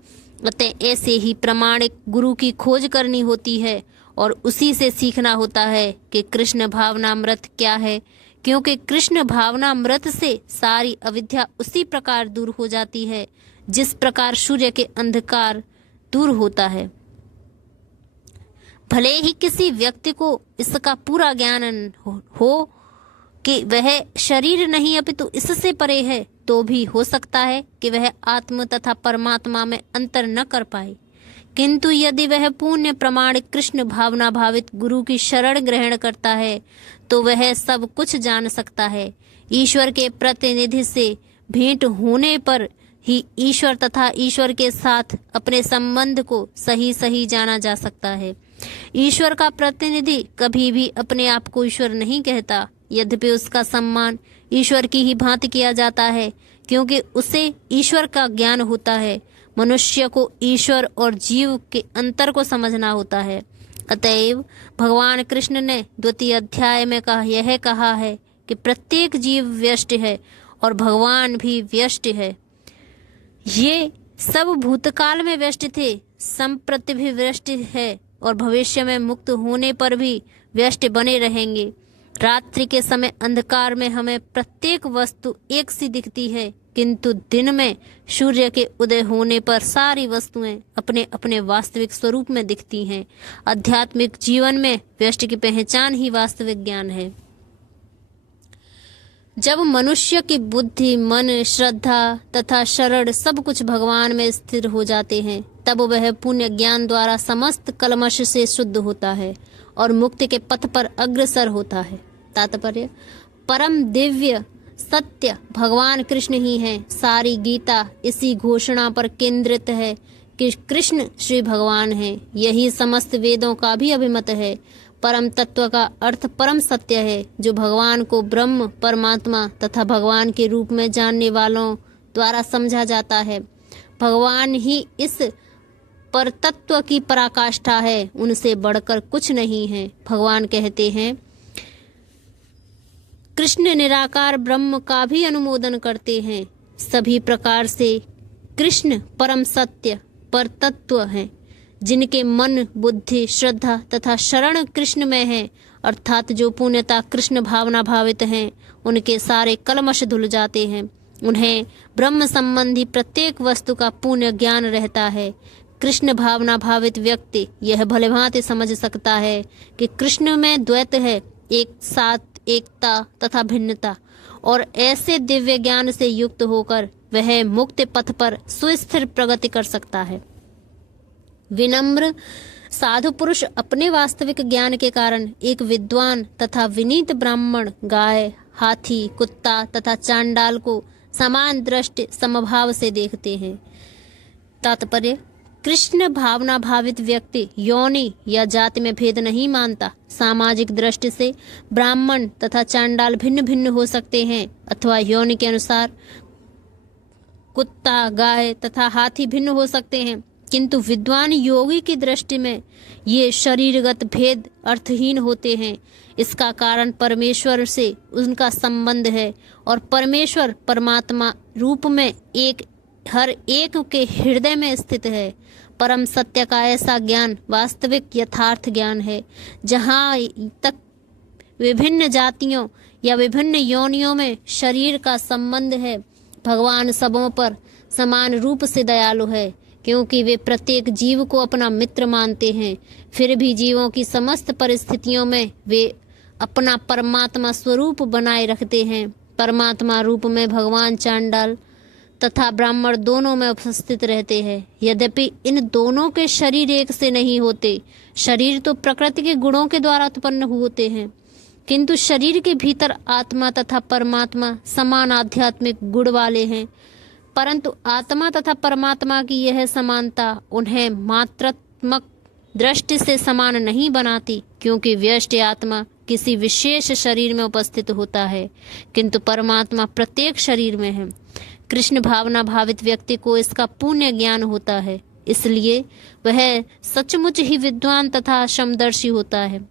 अतः ऐसे ही प्रामाणिक गुरु की खोज करनी होती है और उसी से सीखना होता है कि कृष्ण भावनामृत क्या है, क्योंकि कृष्ण भावनामृत से सारी अविद्या उसी प्रकार दूर हो जाती है जिस प्रकार सूर्य के अंधकार दूर होता है। भले ही किसी व्यक्ति को इसका पूरा ज्ञान हो कि वह शरीर नहीं अपितु इससे परे है, तो भी हो सकता है कि वह आत्म तथा परमात्मा में अंतर न कर पाए। किंतु यदि वह पुण्य प्रमाणिक कृष्ण भावना भावित गुरु की शरण ग्रहण करता है तो वह सब कुछ जान सकता है। ईश्वर के प्रतिनिधि से भेंट होने पर ही ईश्वर तथा ईश्वर के साथ अपने संबंध को सही जाना जा सकता है। ईश्वर का प्रतिनिधि कभी भी अपने आप को ईश्वर नहीं कहता, यद्यपि उसका सम्मान ईश्वर की ही भांति किया जाता है, क्योंकि उसे ईश्वर का ज्ञान होता है। मनुष्य को ईश्वर और जीव के अंतर को समझना होता है। अतएव भगवान कृष्ण ने 2 अध्याय में यह कहा है कि प्रत्येक जीव व्यष्टि है और भगवान भी व्यष्टि है। ये सब भूतकाल में व्यष्टि थे, संप्रति भी व्यष्टि है और भविष्य में मुक्त होने पर भी व्यष्टि बने रहेंगे। रात्रि के समय अंधकार में हमें प्रत्येक वस्तु एक सी दिखती है, किंतु दिन में सूर्य के उदय होने पर सारी वस्तुएं अपने अपने वास्तविक स्वरूप में दिखती हैं। आध्यात्मिक जीवन में व्यष्टि की पहचान ही वास्तविक ज्ञान है। जब मनुष्य की बुद्धि, मन, श्रद्धा तथा शरण सब कुछ भगवान में स्थिर हो जाते हैं, तब वह पुण्य ज्ञान द्वारा समस्त कलमश से शुद्ध होता है और मुक्ति के पथ पर अग्रसर होता है। तात्पर्य: परम दिव्य सत्य भगवान कृष्ण ही हैं। सारी गीता इसी घोषणा पर केंद्रित है कि कृष्ण श्री भगवान हैं। यही समस्त वेदों का भी अभिमत है। परम तत्व का अर्थ परम सत्य है, जो भगवान को ब्रह्म, परमात्मा तथा भगवान के रूप में जानने वालों द्वारा समझा जाता है। भगवान ही इस पर तत्व की पराकाष्ठा है, उनसे बढ़कर कुछ नहीं है। भगवान कहते हैं, कृष्ण निराकार ब्रह्म का भी अनुमोदन करते हैं। सभी प्रकार से कृष्ण परम सत्य पर तत्व हैं, जिनके मन, बुद्धि, श्रद्धा तथा शरण कृष्ण में है, अर्थात जो पूर्णतः कृष्ण भावना भावित हैं, उनके सारे कलमश धुल जाते हैं। उन्हें ब्रह्म संबंधी प्रत्येक वस्तु का पूर्ण ज्ञान रहता है। कृष्ण भावना भावित व्यक्ति यह भलीभांति समझ सकता है कि कृष्ण में द्वैत है, एक साथ एकता तथा भिन्नता, और ऐसे दिव्य ज्ञान से युक्त होकर वह मुक्त पथ पर सुस्थिर प्रगति कर सकता है। विनम्र साधु पुरुष अपने वास्तविक ज्ञान के कारण एक विद्वान तथा विनीत ब्राह्मण गाय, हाथी, कुत्ता तथा चांडाल को समान दृष्टि समभाव से देखते हैं। तात्पर्य, कृष्ण भावना भावित व्यक्ति योनि या जाति में भेद नहीं मानता। सामाजिक दृष्टि से ब्राह्मण तथा चांडाल भिन्न भिन्न हो सकते हैं, अथवा योनि के अनुसार कुत्ता, गाय तथा हाथी भिन्न हो सकते हैं, किंतु विद्वान योगी की दृष्टि में ये शरीरगत भेद अर्थहीन होते हैं। इसका कारण परमेश्वर से उनका संबंध है, और परमेश्वर परमात्मा रूप में हर एक के हृदय में स्थित है। परम सत्य का ऐसा ज्ञान वास्तविक यथार्थ ज्ञान है। जहाँ तक विभिन्न जातियों या विभिन्न योनियों में शरीर का संबंध है, भगवान सबों पर समान रूप से दयालु है, क्योंकि वे प्रत्येक जीव को अपना मित्र मानते हैं। फिर भी जीवों की समस्त परिस्थितियों में वे अपना परमात्मा स्वरूप बनाए रखते हैं। परमात्मा रूप में भगवान चांडाल तथा ब्राह्मण दोनों में उपस्थित रहते हैं। यद्यपि इन दोनों के शरीर एक से नहीं होते, शरीर तो प्रकृति के गुणों के द्वारा उत्पन्न होते हैं, किंतु शरीर के भीतर आत्मा तथा परमात्मा समान आध्यात्मिक गुण वाले हैं। परंतु आत्मा तथा परमात्मा की यह समानता उन्हें मात्रात्मक दृष्टि से समान नहीं बनाती, क्योंकि व्यष्टि आत्मा किसी विशेष शरीर में उपस्थित होता है, किंतु परमात्मा प्रत्येक शरीर में है। कृष्ण भावना भावित व्यक्ति को इसका पूर्ण ज्ञान होता है, इसलिए वह सचमुच ही विद्वान तथा समदर्शी होता है।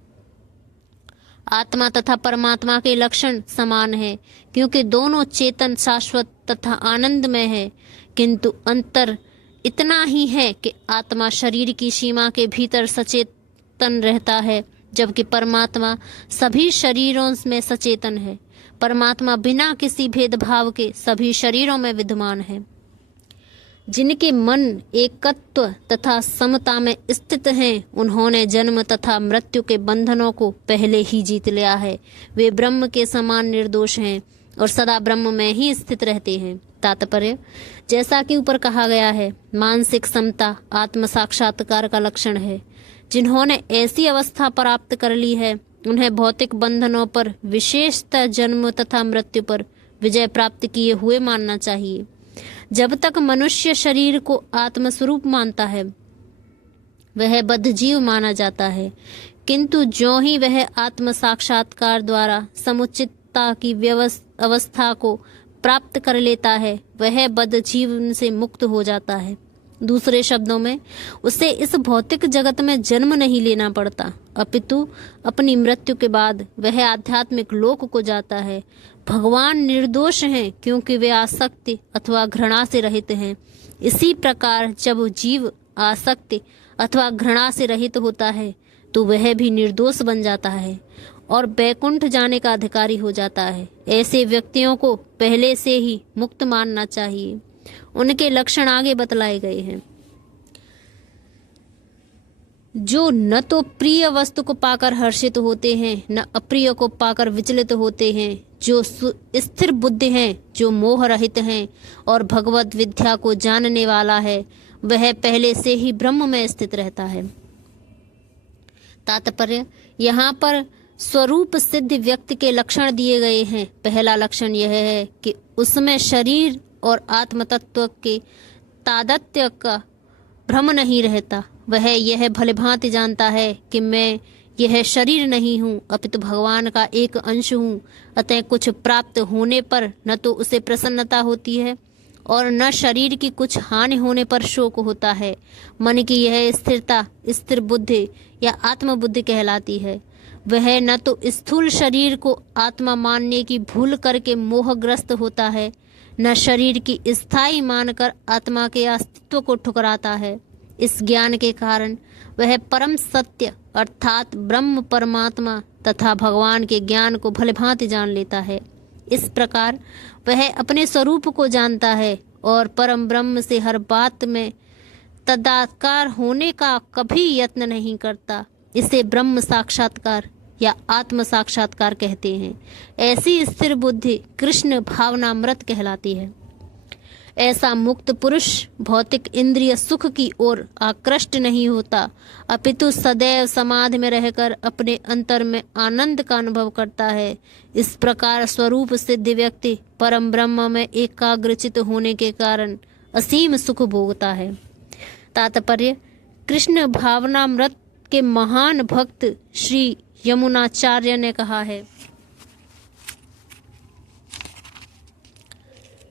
आत्मा तथा परमात्मा के लक्षण समान है, क्योंकि दोनों चेतन, शाश्वत तथा आनंदमय है, किंतु अंतर इतना ही है कि आत्मा शरीर की सीमा के भीतर सचेतन रहता है, जबकि परमात्मा सभी शरीरों में सचेतन है। परमात्मा बिना किसी भेदभाव के सभी शरीरों में विद्यमान है। जिनके मन एकत्व तथा समता में स्थित हैं, उन्होंने जन्म तथा मृत्यु के बंधनों को पहले ही जीत लिया है। वे ब्रह्म के समान निर्दोष हैं और सदा ब्रह्म में ही स्थित रहते हैं। तात्पर्य, जैसा कि ऊपर कहा गया है, मानसिक समता आत्म साक्षात्कार का लक्षण है। जिन्होंने ऐसी अवस्था प्राप्त कर ली है, उन्हें भौतिक बंधनों पर, विशेषतः जन्म तथा मृत्यु पर विजय प्राप्त किए हुए मानना चाहिए। जब तक मनुष्य शरीर को आत्मस्वरूप मानता है, वह बद्धजीव माना जाता है, किंतु जो ही वह आत्म साक्षात्कार द्वारा समुचितता की अवस्था को प्राप्त कर लेता है, वह बद्धजीवन से मुक्त हो जाता है। दूसरे शब्दों में, उसे इस भौतिक जगत में जन्म नहीं लेना पड़ता, अपितु अपनी मृत्यु के बाद वह आध्यात्मिक लोक को जाता है। भगवान निर्दोष हैं, क्योंकि वे आसक्ति अथवा घृणा से रहित हैं। इसी प्रकार जब जीव आसक्ति अथवा घृणा से रहित होता है, तो वह भी निर्दोष बन जाता है और बैकुंठ जाने का अधिकारी हो जाता है। ऐसे व्यक्तियों को पहले से ही मुक्त मानना चाहिए। उनके लक्षण आगे बतलाए गए हैं। जो न तो प्रिय वस्तु को पाकर हर्षित होते हैं, न अप्रिय को पाकर विचलित होते हैं, जो स्थिर बुद्धि हैं, जो मोह रहित हैं और भगवत विद्या को जानने वाला है, वह पहले से ही ब्रह्म में स्थित रहता है। तात्पर्य, यहाँ पर स्वरूप सिद्ध व्यक्ति के लक्षण दिए गए हैं। पहला लक्षण यह है कि उसमें शरीर और आत्म तत्व के तादात्म्य का भ्रम नहीं रहता। वह यह भलीभांति जानता है कि मैं यह शरीर नहीं हूँ, अपितु भगवान का एक अंश हूँ। अतः कुछ प्राप्त होने पर न तो उसे प्रसन्नता होती है और न शरीर की कुछ हानि होने पर शोक होता है। मन की यह स्थिरता स्थिर बुद्धि या आत्मबुद्धि कहलाती है। वह न तो स्थूल शरीर को आत्मा मानने की भूल करके मोहग्रस्त होता है, न शरीर की स्थायी मानकर आत्मा के अस्तित्व को ठुकराता है। इस ज्ञान के कारण वह परम सत्य अर्थात ब्रह्म परमात्मा तथा भगवान के ज्ञान को भलीभांति जान लेता है। इस प्रकार वह अपने स्वरूप को जानता है और परम ब्रह्म से हर बात में तदाकार होने का कभी यत्न नहीं करता। इसे ब्रह्म साक्षात्कार या आत्म साक्षात्कार कहते हैं। ऐसी स्थिर बुद्धि कृष्ण भावनामृत कहलाती है। ऐसा मुक्त पुरुष भौतिक इंद्रिय सुख की ओर आकृष्ट नहीं होता, अपितु सदैव समाधि में रहकर अपने अंतर में आनंद का अनुभव करता है। इस प्रकार स्वरूप सिद्ध व्यक्ति परम ब्रह्म में एकाग्रचित होने के कारण असीम सुख भोगता है। तात्पर्य: कृष्ण भावनामृत के महान भक्त श्री यमुनाचार्य ने कहा है,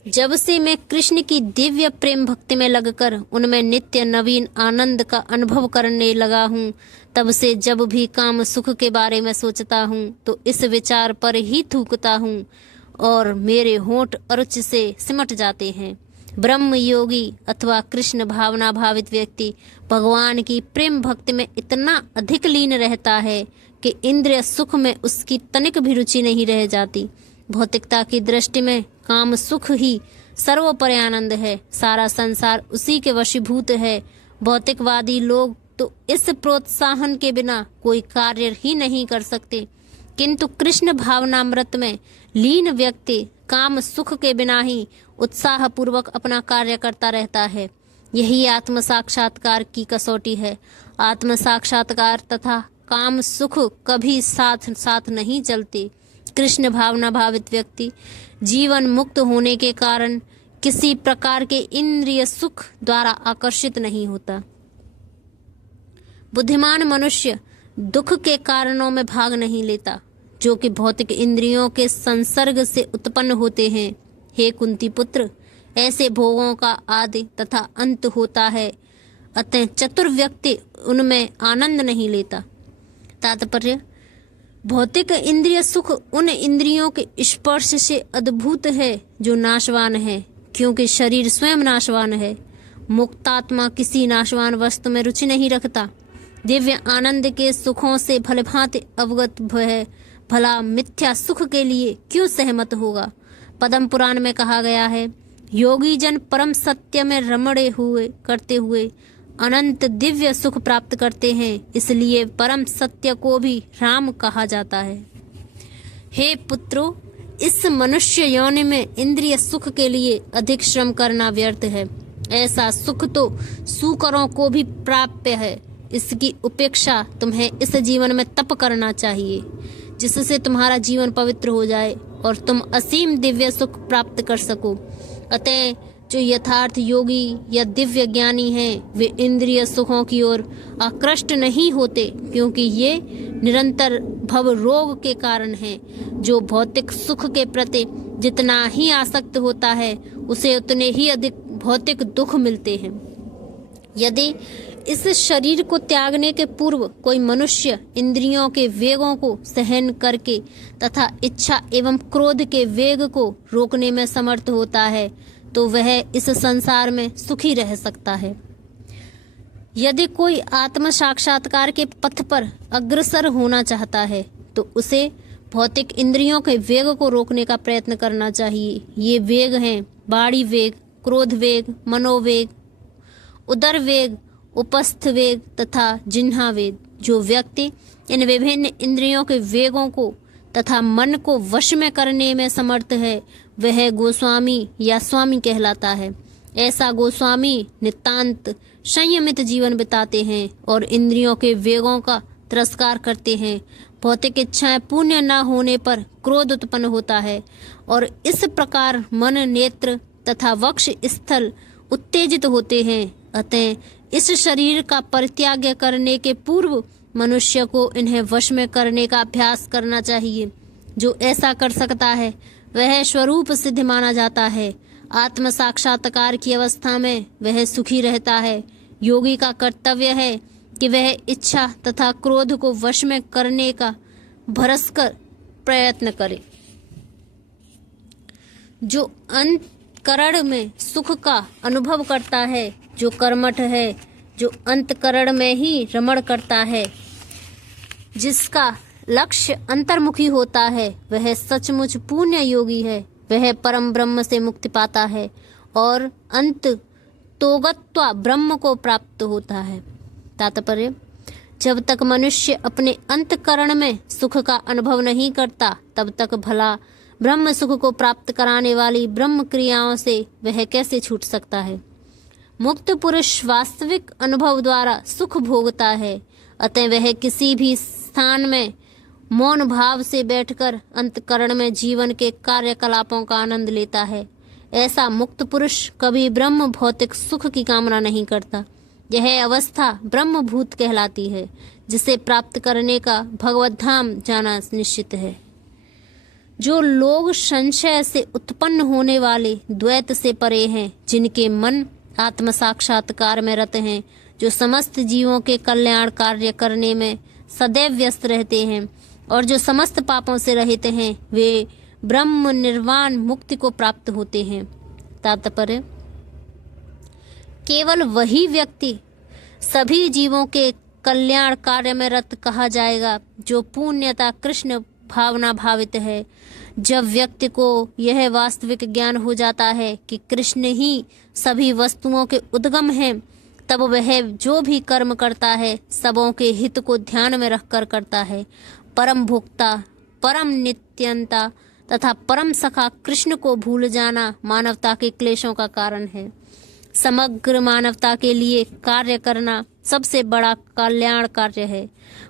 जब से मैं कृष्ण की दिव्य प्रेम भक्ति में लगकर उनमें नित्य नवीन आनंद का अनुभव करने लगा हूँ, तब से जब भी काम सुख के बारे में सोचता हूँ तो इस विचार पर ही थूकता हूँ और मेरे होंठ अरुचि से सिमट जाते हैं। ब्रह्म योगी अथवा कृष्ण भावना भावित व्यक्ति भगवान की प्रेम भक्ति में इतना अधिक लीन रहता है कि इंद्रिय सुख में उसकी तनिक भी रुचि नहीं रह जाती। भौतिकता की दृष्टि में काम सुख ही सर्वोपरि आनंद है, सारा संसार उसी के वशीभूत है। भौतिकवादी लोग तो इस प्रोत्साहन के बिना कोई कार्य ही नहीं कर सकते, किंतु कृष्ण भावनामृत में लीन व्यक्ति काम सुख के बिना ही उत्साह पूर्वक अपना कार्य करता रहता है। यही आत्म साक्षात्कार की कसौटी है। आत्म साक्षात्कार तथा काम सुख कभी साथ साथ नहीं चलते। कृष्ण भावना भावित व्यक्ति जीवन मुक्त होने के कारण किसी प्रकार के इंद्रिय सुख द्वारा आकर्षित नहीं होता। बुद्धिमान मनुष्य दुख के कारणों में भाग नहीं लेता, जो कि भौतिक इंद्रियों के संसर्ग से उत्पन्न होते हैं। हे कुंती पुत्र, ऐसे भोगों का आदि तथा अंत होता है, अतः चतुर व्यक्ति उनमें आनंद नहीं लेता। तात्पर्य: भौतिक इंद्रिय सुख उन इंद्रियों के स्पर्श से अद्भुत है जो नाशवान है, क्योंकि शरीर स्वयं नाशवान है। मुक्तात्मा किसी नाशवान वस्तु में रुचि नहीं रखता। दिव्य आनंद के सुखों से भलीभांति अवगत है, भला मिथ्या सुख के लिए क्यों सहमत होगा। पद्म पुराण में कहा गया है, योगी जन परम सत्य में रमणे हुए करते हुए अनंत दिव्य सुख प्राप्त करते हैं, इसलिए परम सत्य को भी राम कहा जाता है। हे पुत्रों, इस मनुष्य योनि में इंद्रिय सुख के लिए अधिक श्रम करना व्यर्थ है। ऐसा सुख तो सूकरों को भी प्राप्य है। इसकी उपेक्षा तुम्हें इस जीवन में तप करना चाहिए, जिससे तुम्हारा जीवन पवित्र हो जाए और तुम असीम दिव्य सुख प्राप्त कर सको। अतः जो यथार्थ योगी या दिव्य ज्ञानी हैं, वे इंद्रिय सुखों की ओर आकृष्ट नहीं होते, क्योंकि ये निरंतर भव रोग के कारण हैं। जो भौतिक सुख के प्रति जितना ही आसक्त होता है, उसे उतने ही अधिक भौतिक दुख मिलते हैं। यदि इस शरीर को त्यागने के पूर्व कोई मनुष्य इंद्रियों के वेगों को सहन करके तथा इच्छा एवं क्रोध के वेग को रोकने में समर्थ होता है, तो वह इस संसार में सुखी रह सकता है। यदि कोई आत्म साक्षात्कार के पथ पर अग्रसर होना चाहता है, तो उसे भौतिक इंद्रियों के वेग को रोकने का प्रयत्न करना चाहिए। ये वेग हैं वाणी वेग, क्रोध वेग, मनोवेग, उदर वेग, उपस्थ वेग तथा जिह्वा वेग। जो व्यक्ति इन विभिन्न इंद्रियों के वेगों को तथा मन को वश में करने में समर्थ है, वह गोस्वामी या स्वामी कहलाता है। ऐसा गोस्वामी नितांत संयमित जीवन बिताते हैं और इंद्रियों के वेगों का तिरस्कार करते हैं। भौतिक इच्छाएं पूर्ण न होने पर क्रोध उत्पन्न होता है और इस प्रकार मन, नेत्र तथा वक्ष स्थल उत्तेजित होते हैं। अतः इस शरीर का परित्याग करने के पूर्व मनुष्य को इन्हें वश में करने का अभ्यास करना चाहिए। जो ऐसा कर सकता है वह स्वरूप सिद्ध माना जाता है। आत्म साक्षात्कार की अवस्था में वह सुखी रहता है। योगी का कर्तव्य है कि वह इच्छा तथा क्रोध को वश में करने का भरसकर प्रयत्न करे। जो अंतकरण में सुख का अनुभव करता है, जो कर्मठ है, जो अंतकरण में ही रमण करता है, जिसका लक्ष्य अंतर्मुखी होता है, वह सचमुच पुण्य योगी है। वह परम ब्रह्म से मुक्ति पाता है और अंत तोगत्वा ब्रह्म को प्राप्त होता है। तात्पर्य: जब तक मनुष्य अपने अंतकरण में सुख का अनुभव नहीं करता, तब तक भला ब्रह्म सुख को प्राप्त कराने वाली ब्रह्म क्रियाओं से वह कैसे छूट सकता है। मुक्त पुरुष वास्तविक अनुभव द्वारा सुख भोगता है। अतः वह किसी भी स्थान में मौन भाव से बैठकर अंतकरण में जीवन के कार्यकलापों का आनंद लेता है। ऐसा मुक्त पुरुष कभी ब्रह्म भौतिक सुख की कामना नहीं करता। यह अवस्था ब्रह्मभूत कहलाती है, जिसे प्राप्त करने का भगवत धाम जाना निश्चित है। जो लोग संशय से उत्पन्न होने वाले द्वैत से परे हैं, जिनके मन आत्म साक्षात्कार में रत हैं, जो समस्त जीवों के कल्याण कार्य करने में सदैव व्यस्त रहते हैं और जो समस्त पापों से रहित हैं, वे ब्रह्म निर्वाण मुक्ति को प्राप्त होते हैं। तात्पर्य: केवल वही व्यक्ति सभी जीवों के कल्याण कार्य में रत कहा जाएगा जो पूर्णतः कृष्ण भावना भावित है। जब व्यक्ति को यह वास्तविक ज्ञान हो जाता है कि कृष्ण ही सभी वस्तुओं के उद्गम हैं, तब वह जो भी कर्म करता है सबों के हित को ध्यान में रखकर करता है। परम भोक्ता, परम नित्यंता तथा परम सखा कृष्ण को भूल जाना मानवता के क्लेशों का कारण है। समग्र मानवता के लिए कार्य करना सबसे बड़ा कल्याण कार्य है।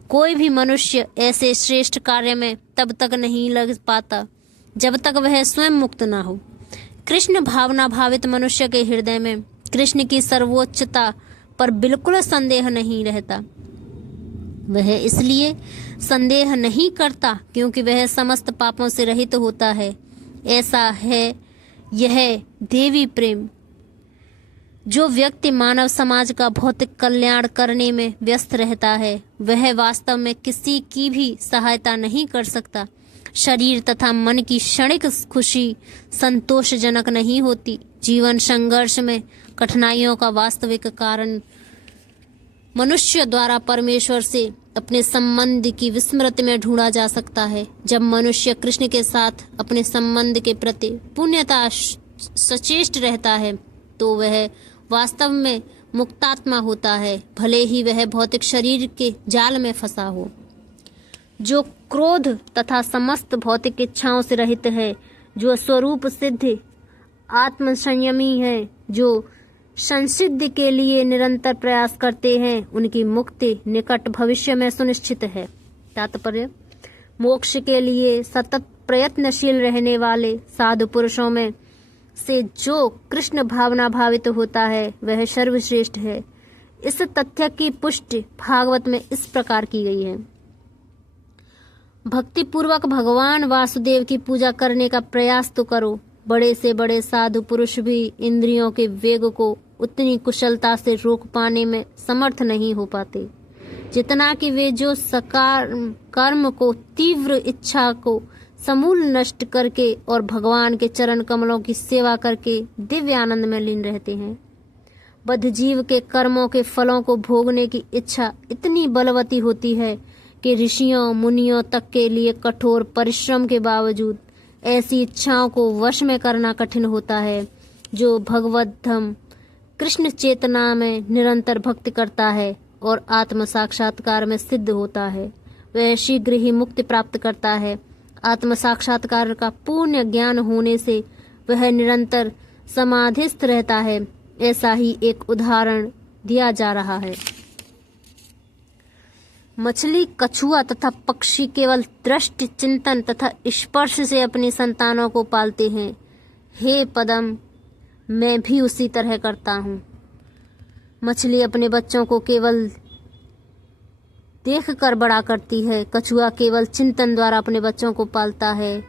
कोई भी मनुष्य ऐसे श्रेष्ठ कार्य में तब तक नहीं लग पाता जब तक वह स्वयं मुक्त ना हो। कृष्ण भावना भावित मनुष्य के हृदय में कृष्ण की सर्वोच्चता पर बिल्कुल संदेह नहीं रहता। वह इसलिए संदेह नहीं करता क्योंकि वह समस्त पापों से रहित होता है। ऐसा है यह देवी प्रेम। जो व्यक्ति मानव समाज का भौतिक कल्याण करने में व्यस्त रहता है, वह वास्तव में किसी की भी सहायता नहीं कर सकता। शरीर तथा मन की क्षणिक खुशी संतोषजनक नहीं होती। जीवन संघर्ष में कठिनाइयों का वास्तविक कारण मनुष्य द्वारा परमेश्वर से अपने संबंध की विस्मृति में ढूंढा जा सकता है। जब मनुष्य कृष्ण के साथ अपने संबंध के प्रति पूर्णतः सचेष्ट रहता है, तो वह वास्तव में मुक्तात्मा होता है, भले ही वह भौतिक शरीर के जाल में फंसा हो। जो क्रोध तथा समस्त भौतिक इच्छाओं से रहित है, जो स्वरूप सिद्ध आत्म संयमी है, जो संसिद्धि के लिए निरंतर प्रयास करते हैं, उनकी मुक्ति निकट भविष्य में सुनिश्चित है। तात्पर्य: मोक्ष के लिए सतत प्रयत्नशील रहने वाले साधु पुरुषों में से जो कृष्ण भावना भावित होता है, वह सर्वश्रेष्ठ है। इस तथ्य की पुष्टि भागवत में इस प्रकार की गई है। भक्ति पूर्वक भगवान वासुदेव की पूजा करने का प्रयास तो करो। बड़े से बड़े साधु पुरुष भी इंद्रियों के वेग को उतनी कुशलता से रोक पाने में समर्थ नहीं हो पाते जितना कि वे जो सकार कर्म को, तीव्र इच्छा को समूल नष्ट करके और भगवान के चरण कमलों की सेवा करके दिव्य आनंद में लीन रहते हैं। बद्ध जीव के कर्मों के फलों को भोगने की इच्छा इतनी बलवती होती है कि ऋषियों मुनियों तक के लिए कठोर परिश्रम के बावजूद ऐसी इच्छाओं को वश में करना कठिन होता है। जो भगवत धम कृष्ण चेतना में निरंतर भक्ति करता है और आत्म साक्षात्कार में सिद्ध होता है, वह शीघ्र ही मुक्ति प्राप्त करता है। आत्म साक्षात्कार का पूर्ण ज्ञान होने से वह निरंतर समाधिस्थ रहता है। ऐसा ही एक उदाहरण दिया जा रहा है। मछली, कछुआ तथा पक्षी केवल दृष्टि, चिंतन तथा स्पर्श से अपनी संतानों को पालते हैं। हे पदम, मैं भी उसी तरह करता हूँ। मछली अपने बच्चों को केवल देखकर बड़ा करती है। कछुआ केवल चिंतन द्वारा अपने बच्चों को पालता है।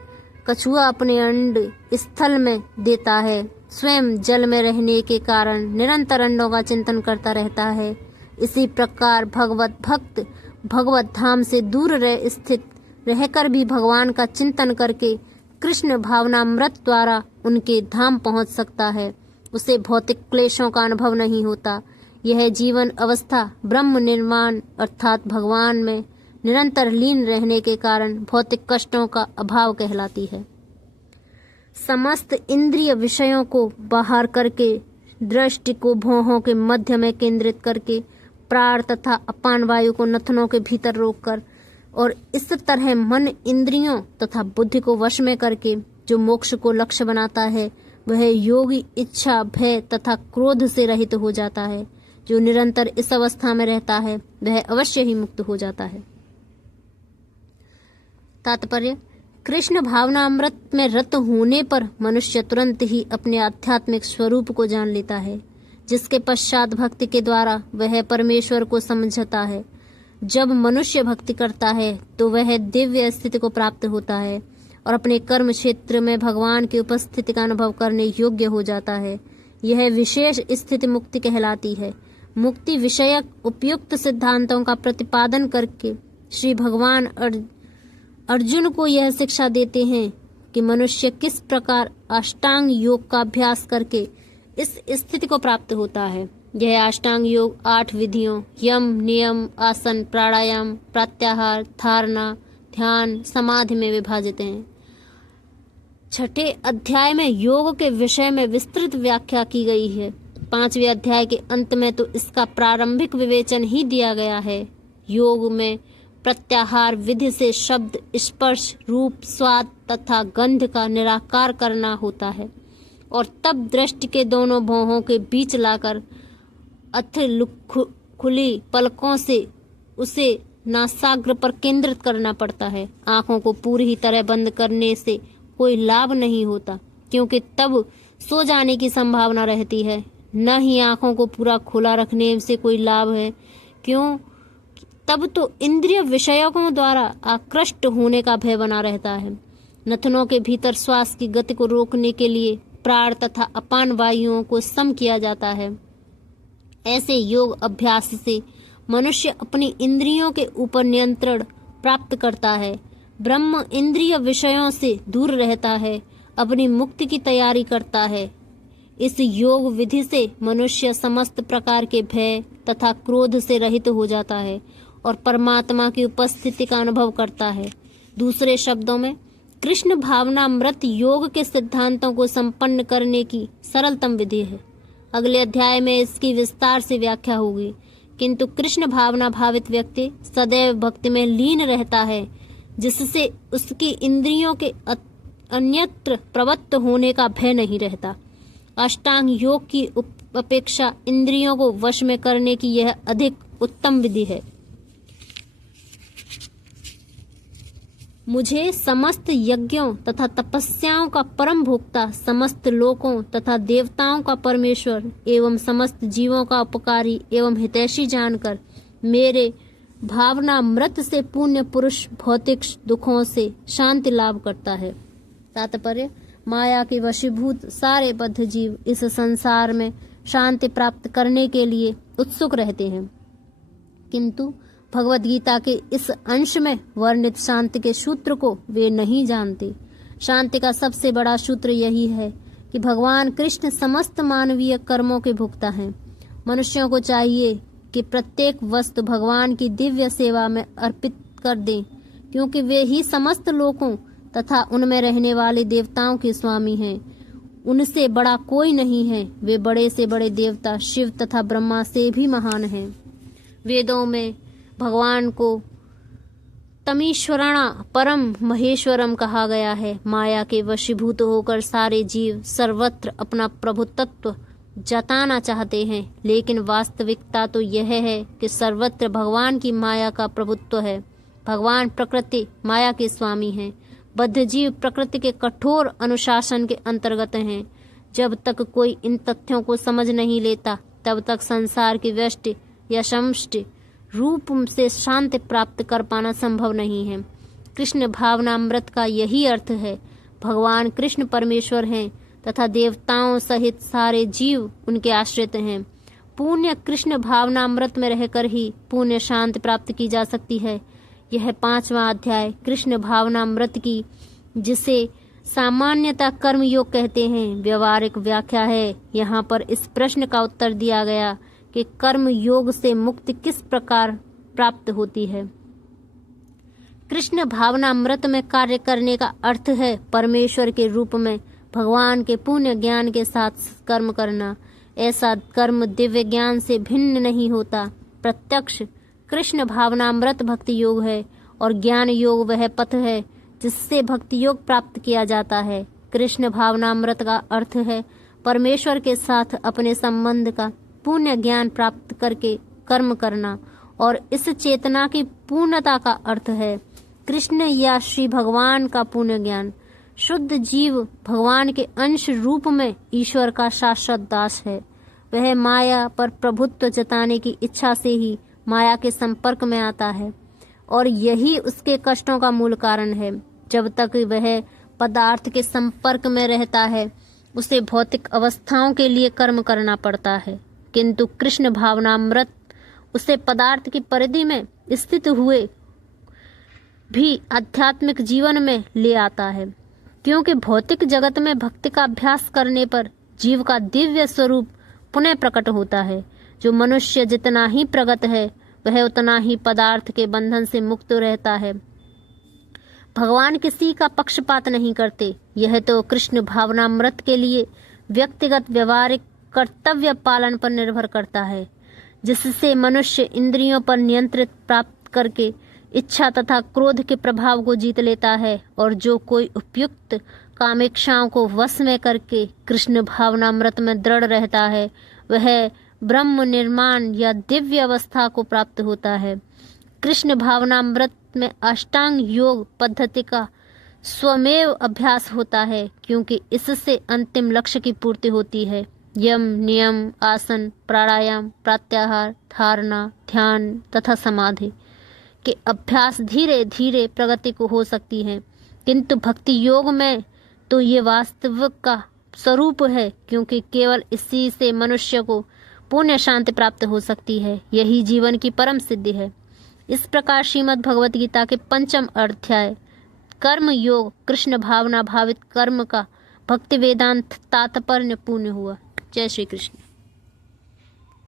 कछुआ अपने अंड स्थल में देता है स्वयं जल में रहने के कारण निरंतर अन्नों का चिंतन करता रहता है। इसी प्रकार भगवत भक्त भगवत धाम से दूर स्थित रहकर भी भगवान का चिंतन करके कृष्ण भावनामृत द्वारा उनके धाम पहुंच सकता है। उसे भौतिक क्लेशों का अनुभव नहीं होता। यह जीवन अवस्था ब्रह्म निर्माण अर्थात भगवान में निरंतर लीन रहने के कारण भौतिक कष्टों का अभाव कहलाती है। समस्त इंद्रिय विषयों को बाहर करके दृष्टि को भौहों के मध्य में केंद्रित करके प्राण तथा अपान वायु को नथनों के भीतर रोककर और इस तरह मन इंद्रियों तथा बुद्धि को वश में करके जो मोक्ष को लक्ष्य बनाता है, वह योगी इच्छा भय तथा क्रोध से रहित हो जाता है। जो निरंतर इस अवस्था में रहता है वह अवश्य ही मुक्त हो जाता है। तात्पर्य: कृष्ण भावनामृत में रत होने पर मनुष्य तुरंत ही अपने आध्यात्मिक स्वरूप को जान लेता है, जिसके पश्चात भक्ति के द्वारा वह परमेश्वर को समझता है। जब मनुष्य भक्ति करता है तो वह दिव्य स्थिति को प्राप्त होता है और अपने कर्म क्षेत्र में भगवान की उपस्थिति का अनुभव करने योग्य हो जाता है। यह विशेष स्थिति मुक्ति कहलाती है। मुक्ति विषयक उपयुक्त सिद्धांतों का प्रतिपादन करके श्री भगवान अर्जुन को यह शिक्षा देते हैं कि मनुष्य किस प्रकार अष्टांग योग का अभ्यास करके इस स्थिति को प्राप्त होता है। यह अष्टांग योग 8 विधियों यम नियम आसन प्राणायाम प्रत्याहार धारणा ध्यान समाधि में विभाजित हैं। 6ठे अध्याय में योग के विषय में विस्तृत व्याख्या की गई है। 5वें अध्याय के अंत में तो इसका प्रारंभिक विवेचन ही दिया गया है। योग में प्रत्याहार विधि से शब्द स्पर्श रूप स्वाद तथा गंध का निराकार करना होता है और तब दृष्टि के दोनों भौहों के बीच लाकर खुली पलकों से उसे नासाग्र पर केंद्रित करना पड़ता है। आंखों को पूरी तरह बंद करने से कोई लाभ नहीं होता, क्योंकि तब सो जाने की संभावना रहती है। न ही आंखों को पूरा खुला रखने से कोई लाभ है, क्यों? तब तो इंद्रिय विषयों द्वारा आकृष्ट होने का भय बना रहता है। नथनों के भीतर श्वास की गति को रोकने के लिए प्राण तथा अपान वायुओं को सम किया जाता है। ऐसे योग अभ्यास से मनुष्य अपनी इंद्रियों के ऊपर नियंत्रण प्राप्त करता है, ब्रह्म इंद्रिय विषयों से दूर रहता है, अपनी मुक्ति की तैयारी करता है। इस योग विधि से मनुष्य समस्त प्रकार के भय तथा क्रोध से रहित हो जाता है और परमात्मा की उपस्थिति का अनुभव करता है। दूसरे शब्दों में कृष्ण भावनामृत योग के सिद्धांतों को संपन्न करने की सरलतम विधि है। अगले अध्याय में इसकी विस्तार से व्याख्या होगी, किंतु कृष्ण भावना भावित व्यक्ति सदैव भक्ति में लीन रहता है, जिससे उसकी इंद्रियों के अन्यत्र प्रवृत्त होने का भय नहीं रहता। अष्टांग योग की अपेक्षा इंद्रियों को वश में करने की यह अधिक उत्तम विधि है। मुझे समस्त यज्ञों तथा तपस्याओं का परम भोक्ता, समस्त लोकों तथा देवताओं का परमेश्वर एवं समस्त जीवों का उपकारी एवं हितैषी जानकर मेरे भावनामृत से पुण्य पुरुष भौतिक दुखों से शांति लाभ करता है। तात्पर्य: माया के वशीभूत सारे बद्ध जीव इस संसार में शांति प्राप्त करने के लिए उत्सुक रहते हैं, किंतु भगवद गीता के इस अंश में वर्णित शांति के सूत्र को वे नहीं जानते। शांति का सबसे बड़ा सूत्र यही है कि भगवान कृष्ण समस्त मानवीय कर्मों के भुक्ता हैं। मनुष्यों को चाहिए कि प्रत्येक वस्तु भगवान की दिव्य सेवा में अर्पित कर दें, क्योंकि वे ही समस्त लोकों तथा उनमें रहने वाले देवताओं के स्वामी हैं। उनसे बड़ा कोई नहीं है। वे बड़े से बड़े देवता शिव तथा ब्रह्मा से भी महान हैं। वेदों में भगवान को तमीश्वरणा परम महेश्वरम कहा गया है। माया के वशीभूत होकर सारे जीव सर्वत्र अपना प्रभुत्व जताना चाहते हैं, लेकिन वास्तविकता तो यह है कि सर्वत्र भगवान की माया का प्रभुत्व है। भगवान प्रकृति माया के स्वामी हैं। बद्ध जीव प्रकृति के कठोर अनुशासन के अंतर्गत हैं। जब तक कोई इन तथ्यों को समझ नहीं लेता, तब तक संसार की व्यष्टि या समष्टि रूप से शांति प्राप्त कर पाना संभव नहीं है। कृष्ण भावनामृत का यही अर्थ है। भगवान कृष्ण परमेश्वर हैं, तथा देवताओं सहित सारे जीव उनके आश्रित हैं। पुण्य कृष्ण भावनामृत में रहकर ही पुण्य शांति प्राप्त की जा सकती है। यह 5वां अध्याय कृष्ण भावनामृत की, जिसे सामान्यतः कर्म योग कहते हैं, व्यवहारिक व्याख्या है। यहाँ पर इस प्रश्न का उत्तर दिया गया कि कर्म योग से मुक्ति किस प्रकार प्राप्त होती है। कृष्ण भावनामृत में कार्य करने का अर्थ है परमेश्वर के रूप में भगवान के पुण्य ज्ञान के साथ कर्म करना। ऐसा कर्म दिव्य ज्ञान से भिन्न नहीं होता। प्रत्यक्ष कृष्ण भावनामृत भक्ति योग है और ज्ञान योग वह पथ है जिससे भक्ति योग प्राप्त किया जाता है। कृष्ण भावनामृत का अर्थ है परमेश्वर के साथ अपने संबंध का पुण्य ज्ञान प्राप्त करके कर्म करना, और इस चेतना की पूर्णता का अर्थ है कृष्ण या श्री भगवान का पुण्य ज्ञान। शुद्ध जीव भगवान के अंश रूप में ईश्वर का शाश्वत दास है। वह माया पर प्रभुत्व जताने की इच्छा से ही माया के संपर्क में आता है और यही उसके कष्टों का मूल कारण है। जब तक वह पदार्थ के संपर्क में रहता है उसे भौतिक अवस्थाओं के लिए कर्म करना पड़ता है, किंतु कृष्ण भावनामृत उसे पदार्थ की परिधि में स्थित हुए भी आध्यात्मिक जीवन में ले आता है, क्योंकि भौतिक जगत में भक्ति का अभ्यास करने पर जीव का दिव्य स्वरूप पुनः प्रकट होता है। जो मनुष्य जितना ही प्रगत है वह उतना ही पदार्थ के बंधन से मुक्त रहता है। भगवान किसी का पक्षपात नहीं करते। यह तो कृष्ण भावनामृत के लिए व्यक्तिगत व्यवहारिक कर्तव्य पालन पर निर्भर करता है, जिससे मनुष्य इंद्रियों पर नियंत्रित प्राप्त करके इच्छा तथा क्रोध के प्रभाव को जीत लेता है, और जो कोई उपयुक्त कामेक्षाओं को वश में करके कृष्ण भावनामृत में दृढ़ रहता है वह ब्रह्म निर्माण या दिव्य अवस्था को प्राप्त होता है। कृष्ण भावनामृत में अष्टांग योग पद्धति का स्वमेव अभ्यास होता है, क्योंकि इससे अंतिम लक्ष्य की पूर्ति होती है। यम, नियम, आसन, प्राणायाम, प्रत्याहार, धारणा, ध्यान तथा समाधि के अभ्यास धीरे धीरे प्रगति को हो सकती है, किंतु भक्ति योग में तो ये वास्तविक का स्वरूप है, क्योंकि केवल इसी से मनुष्य को पुण्य शांति प्राप्त हो सकती है। यही जीवन की परम सिद्धि है। इस प्रकार श्रीमद् भगवत गीता के 5वां अध्याय कर्म योग कृष्ण भावना भावित कर्म का भक्ति वेदांत तात्पर्य पूर्ण हुआ। जय श्री कृष्ण।